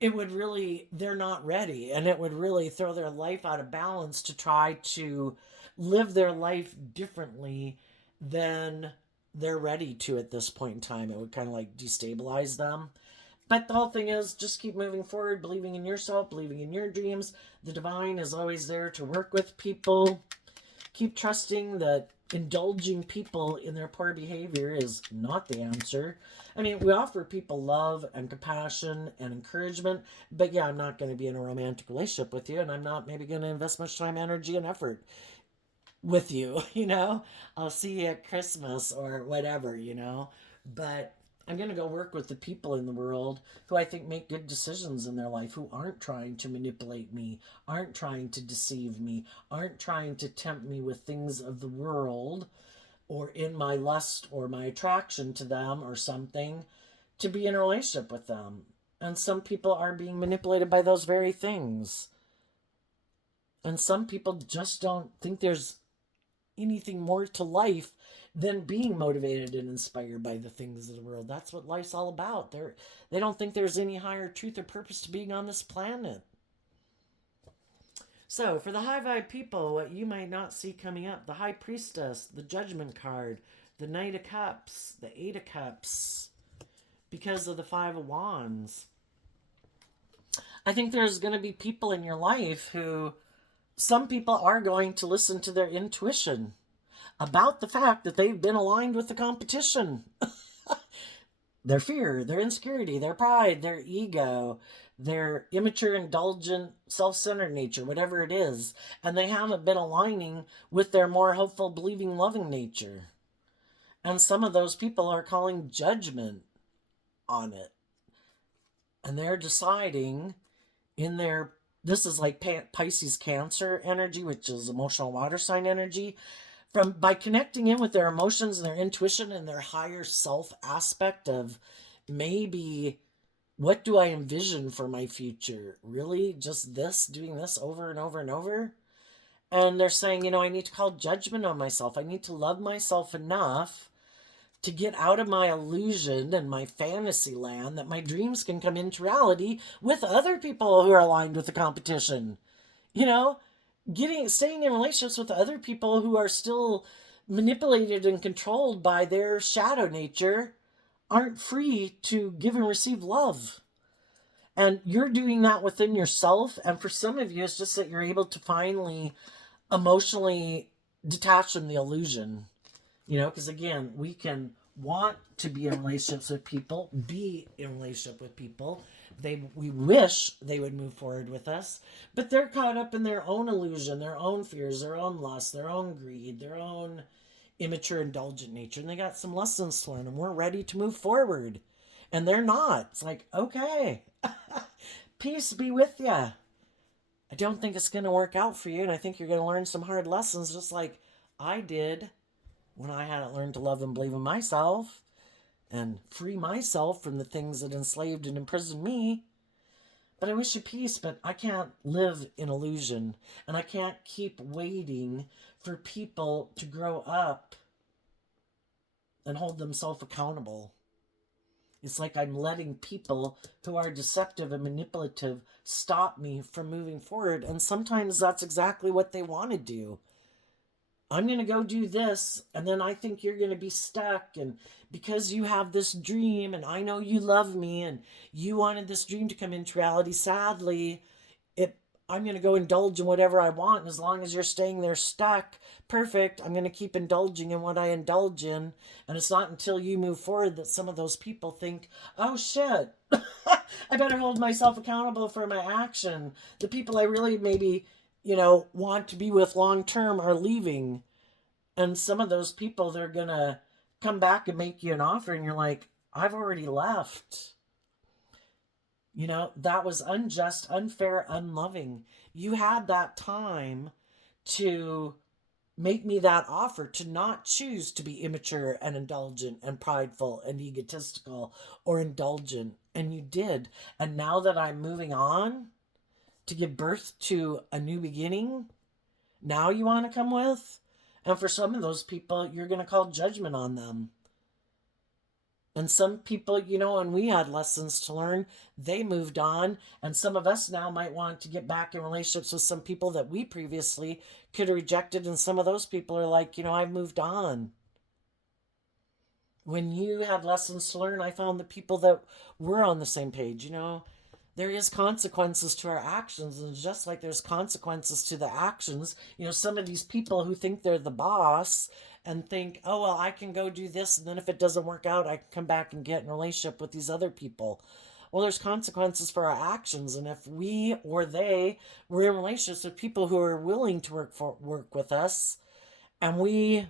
they're not ready, and it would really throw their life out of balance to try to live their life differently than they're ready to at this point in time. It would kind of like destabilize them. But the whole thing is just keep moving forward, believing in yourself, believing in your dreams. The divine is always there to work with people. Keep trusting that indulging people in their poor behavior is not the answer. I mean, we offer people love and compassion and encouragement, but yeah, I'm not going to be in a romantic relationship with you, and I'm not maybe going to invest much time, energy, and effort with you, I'll see you at Christmas or whatever. But I'm going to go work with the people in the world who I think make good decisions in their life, who aren't trying to manipulate me, aren't trying to deceive me, aren't trying to tempt me with things of the world or in my lust or my attraction to them or something to be in a relationship with them. And some people are being manipulated by those very things. And some people just don't think there's anything more to life than being motivated and inspired by the things of the world. That's what life's all about. They don't think there's any higher truth or purpose to being on this planet. So, for the high vibe people, what you might not see coming up: the High Priestess, the Judgment card, the Knight of Cups, the Eight of Cups, because of the Five of Wands. I think there's going to be people in your life who, some people are going to listen to their intuition about the fact that they've been aligned with the competition. Their fear, their insecurity, their pride, their ego, their immature, indulgent, self-centered nature, whatever it is. And they haven't been aligning with their more hopeful, believing, loving nature. And some of those people are calling judgment on it. And they're deciding this is like Pisces Cancer energy, which is emotional water sign energy. By connecting in with their emotions and their intuition and their higher self aspect of maybe, what do I envision for my future? Really? Just doing this over and over and over? And they're saying, I need to call judgment on myself. I need to love myself enough to get out of my illusion and my fantasy land that my dreams can come into reality with other people who are aligned with the competition. Staying in relationships with other people who are still manipulated and controlled by their shadow nature aren't free to give and receive love. And you're doing that within yourself. And for some of you, it's just that you're able to finally emotionally detach from the illusion. Because again, we can want to be in relationships with people, be in relationship with people. We wish they would move forward with us, but they're caught up in their own illusion, their own fears, their own lust, their own greed, their own immature, indulgent nature, and they got some lessons to learn, and we're ready to move forward. And they're not. It's like, okay, peace be with you. I don't think it's going to work out for you, and I think you're going to learn some hard lessons just like I did when I hadn't learned to love and believe in myself and free myself from the things that enslaved and imprisoned me. But I wish you peace, but I can't live in illusion, and I can't keep waiting for people to grow up and hold themselves accountable. It's like I'm letting people who are deceptive and manipulative stop me from moving forward. And sometimes that's exactly what they want to do. I'm going to go do this, and then I think you're going to be stuck. And because you have this dream, and I know you love me, and you wanted this dream to come into reality, sadly, I'm going to go indulge in whatever I want. And as long as you're staying there stuck, perfect, I'm going to keep indulging in what I indulge in. And it's not until you move forward that some of those people think, oh shit, I better hold myself accountable for my action. The people I really maybe, want to be with long term are leaving. And some of those people, they're going to come back and make you an offer. And you're like, I've already left. That was unjust, unfair, unloving. You had that time to make me that offer, to not choose to be immature and indulgent and prideful and egotistical or indulgent. And you did. And now that I'm moving on to give birth to a new beginning, now you want to come with? And for some of those people, you're going to call judgment on them. And some people, and we had lessons to learn, they moved on. And some of us now might want to get back in relationships with some people that we previously could have rejected. And some of those people are like, I've moved on. When you had lessons to learn, I found the people that were on the same page. There is consequences to our actions. And just like there's consequences to the actions, some of these people who think they're the boss and think, oh, well, I can go do this, and then if it doesn't work out, I can come back and get in a relationship with these other people. Well, there's consequences for our actions, and if we or they were in relationships with people who are willing to work with us, and we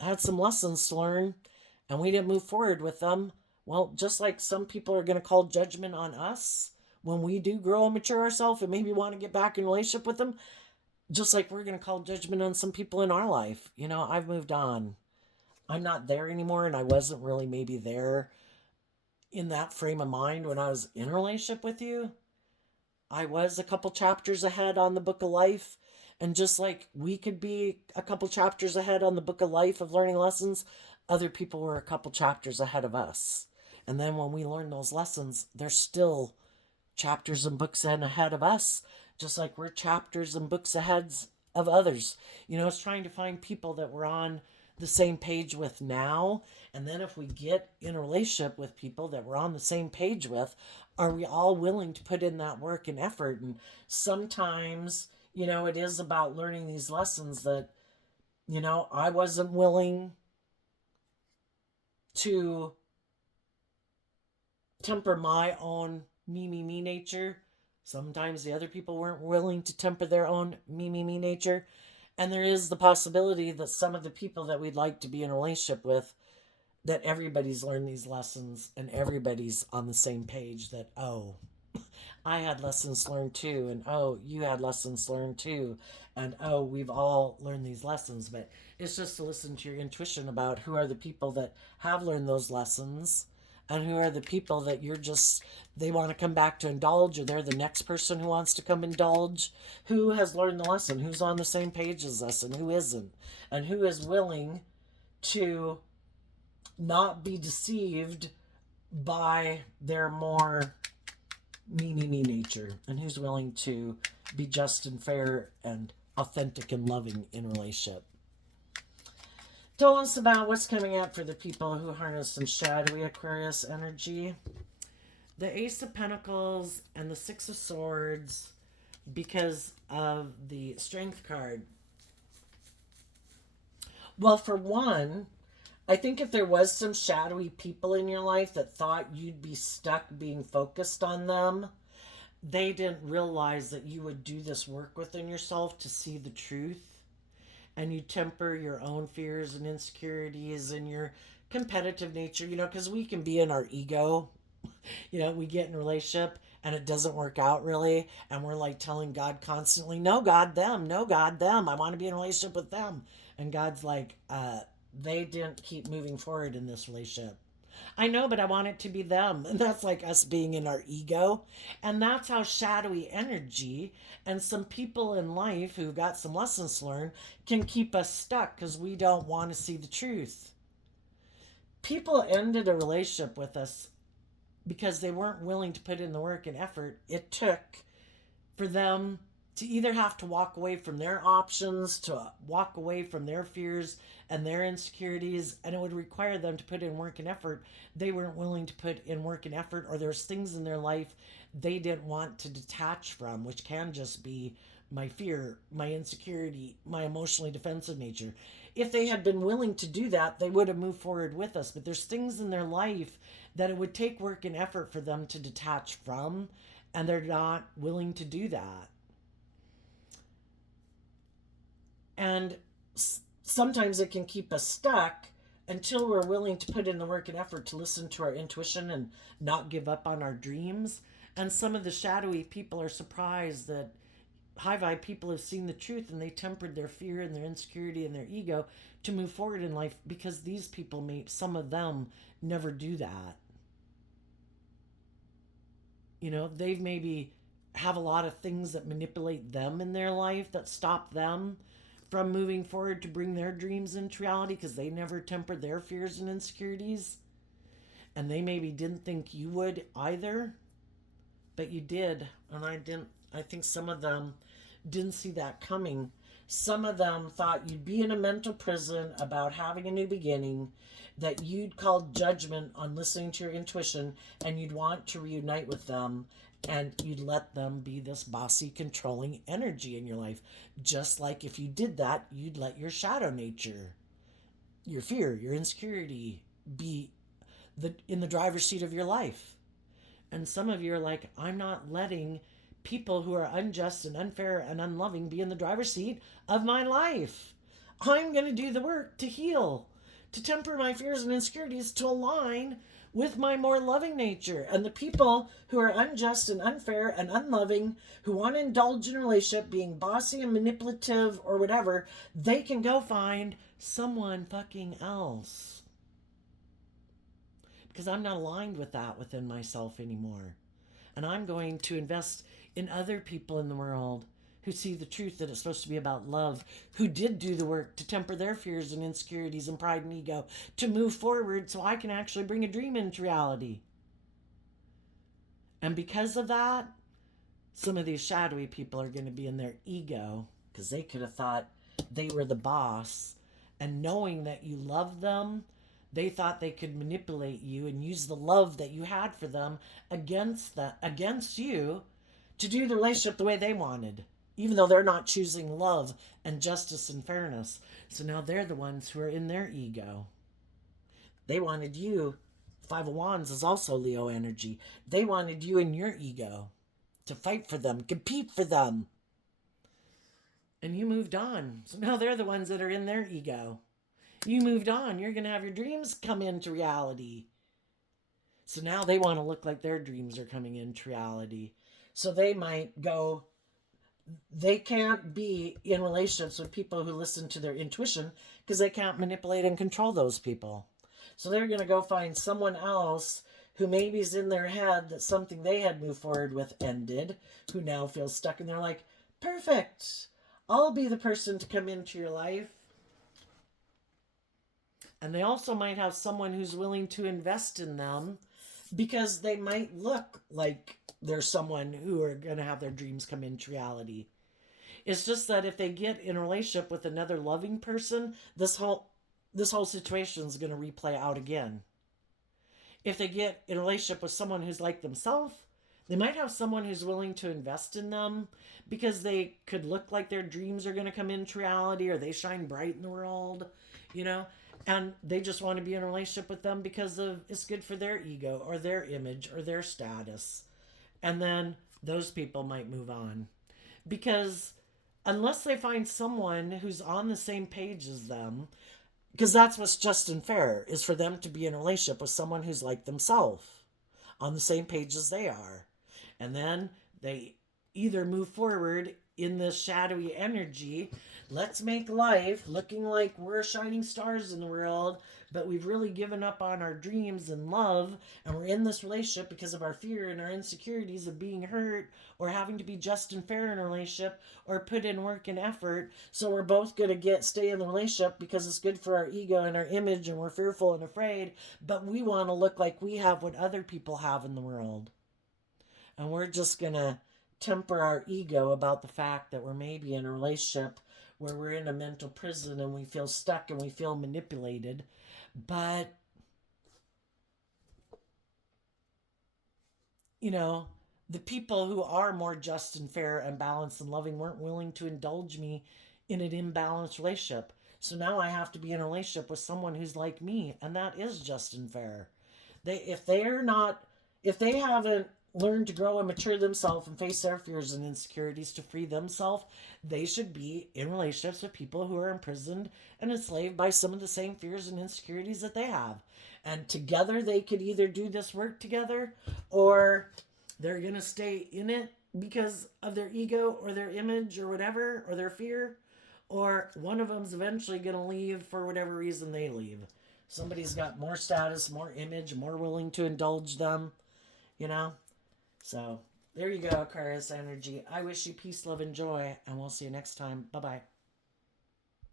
had some lessons to learn, and we didn't move forward with them, well, just like some people are going to call judgment on us when we do grow and mature ourselves and maybe want to get back in a relationship with them, just like we're going to call judgment on some people in our life. I've moved on. I'm not there anymore, and I wasn't really maybe there in that frame of mind when I was in a relationship with you. I was a couple chapters ahead on the book of life, and just like we could be a couple chapters ahead on the book of life of learning lessons, other people were a couple chapters ahead of us. And then when we learn those lessons, there's still chapters and books ahead of us, just like we're chapters and books ahead of others. It's trying to find people that we're on the same page with now. And then if we get in a relationship with people that we're on the same page with, are we all willing to put in that work and effort? And sometimes, it is about learning these lessons that, I wasn't willing to temper my own me nature. Sometimes the other people weren't willing to temper their own me nature. And there is the possibility that some of the people that we'd like to be in a relationship with, that everybody's learned these lessons and everybody's on the same page that, oh, I had lessons learned too. And oh, you had lessons learned too. And oh, we've all learned these lessons. But it's just to listen to your intuition about who are the people that have learned those lessons, and who are the people that they want to come back to indulge, or they're the next person who wants to come indulge. Who has learned the lesson? Who's on the same page as us, and who isn't? And who is willing to not be deceived by their more me nature, and who's willing to be just and fair and authentic and loving in relationship. Tell us about what's coming up for the people who harness some shadowy Aquarius energy. The Ace of Pentacles and the Six of Swords, because of the Strength card. Well, for one, I think if there was some shadowy people in your life that thought you'd be stuck being focused on them, they didn't realize that you would do this work within yourself to see the truth, and you temper your own fears and insecurities and your competitive nature, because we can be in our ego. We get in a relationship and it doesn't work out really, and we're like telling God constantly, no, God, them, no, God, them, I want to be in a relationship with them. And God's like, they didn't keep moving forward in this relationship. I know, but I want it to be them. And that's like us being in our ego. And that's how shadowy energy and some people in life who got some lessons learned can keep us stuck because we don't want to see the truth. People ended a relationship with us because they weren't willing to put in the work and effort it took for them to either have to walk away from their options, to walk away from their fears and their insecurities, and it would require them to put in work and effort they weren't willing to put in work and effort, or there's things in their life they didn't want to detach from, which can just be my fear, my insecurity, my emotionally defensive nature. If they had been willing to do that, they would have moved forward with us. But there's things in their life that it would take work and effort for them to detach from, and they're not willing to do that. And sometimes it can keep us stuck until we're willing to put in the work and effort to listen to our intuition and not give up on our dreams. And some of the shadowy people are surprised that high vibe people have seen the truth, and they tempered their fear and their insecurity and their ego to move forward in life, because these people some of them never do that. They've maybe have a lot of things that manipulate them in their life that stop them from moving forward to bring their dreams into reality, because they never tempered their fears and insecurities. And they maybe didn't think you would either, but you did. And I think some of them didn't see that coming. Some of them thought you'd be in a mental prison about having a new beginning, that you'd call judgment on listening to your intuition, and you'd want to reunite with them, and you'd let them be this bossy, controlling energy in your life. Just like if you did that, you'd let your shadow nature, your fear, your insecurity be in the driver's seat of your life. And some of you are like, I'm not letting people who are unjust and unfair and unloving be in the driver's seat of my life. I'm going to do the work to heal, to temper my fears and insecurities, to align with my more loving nature. And the people who are unjust and unfair and unloving, who want to indulge in a relationship, being bossy and manipulative or whatever, they can go find someone fucking else. Because I'm not aligned with that within myself anymore. And I'm going to invest in other people in the world who see the truth that it's supposed to be about love, who did do the work to temper their fears and insecurities and pride and ego, to move forward so I can actually bring a dream into reality. And because of that, some of these shadowy people are going to be in their ego, because they could have thought they were the boss, and knowing that you love them, they thought they could manipulate you and use the love that you had for them against you to do the relationship the way they wanted, even though they're not choosing love and justice and fairness. So now they're the ones who are in their ego. They wanted you. Five of Wands is also Leo energy. They wanted you in your ego to fight for them, compete for them. And you moved on. So now they're the ones that are in their ego. You moved on. You're going to have your dreams come into reality. So now they want to look like their dreams are coming into reality. So they might go, they can't be in relationships with people who listen to their intuition because they can't manipulate and control those people. So they're going to go find someone else who maybe is in their head that something they had moved forward with ended, who now feels stuck, and they're like, perfect. I'll be the person to come into your life. And they also might have someone who's willing to invest in them, because they might look like there's someone who are going to have their dreams come into reality. It's just that if they get in a relationship with another loving person, this whole situation is going to replay out again. If they get in a relationship with someone who's like themselves, they might have someone who's willing to invest in them, because they could look like their dreams are going to come into reality, or they shine bright in the world, And they just want to be in a relationship with them because of it's good for their ego or their image or their status. And then those people might move on. Because unless they find someone who's on the same page as them, because that's what's just and fair, is for them to be in a relationship with someone who's like themselves, on the same page as they are. And then they either move forward in this shadowy energy. Let's make life looking like we're shining stars in the world, but we've really given up on our dreams and love, and we're in this relationship because of our fear and our insecurities of being hurt or having to be just and fair in a relationship or put in work and effort. So we're both going to stay in the relationship because it's good for our ego and our image, and we're fearful and afraid, but we want to look like we have what other people have in the world. And we're just going to temper our ego about the fact that we're maybe in a relationship where we're in a mental prison and we feel stuck and we feel manipulated. But, you know, the people who are more just and fair and balanced and loving weren't willing to indulge me in an imbalanced relationship. So now I have to be in a relationship with someone who's like me, and that is just and fair. If they haven't learned to grow and mature themselves and face their fears and insecurities to free themselves, they should be in relationships with people who are imprisoned and enslaved by some of the same fears and insecurities that they have. And together they could either do this work together, or they're going to stay in it because of their ego or their image or whatever, or their fear, or one of them's eventually going to leave for whatever reason they leave. Somebody's got more status, more image, more willing to indulge them, you know? So there you go, Aquarius energy. I wish you peace, love, and joy, and we'll see you next time. Bye-bye.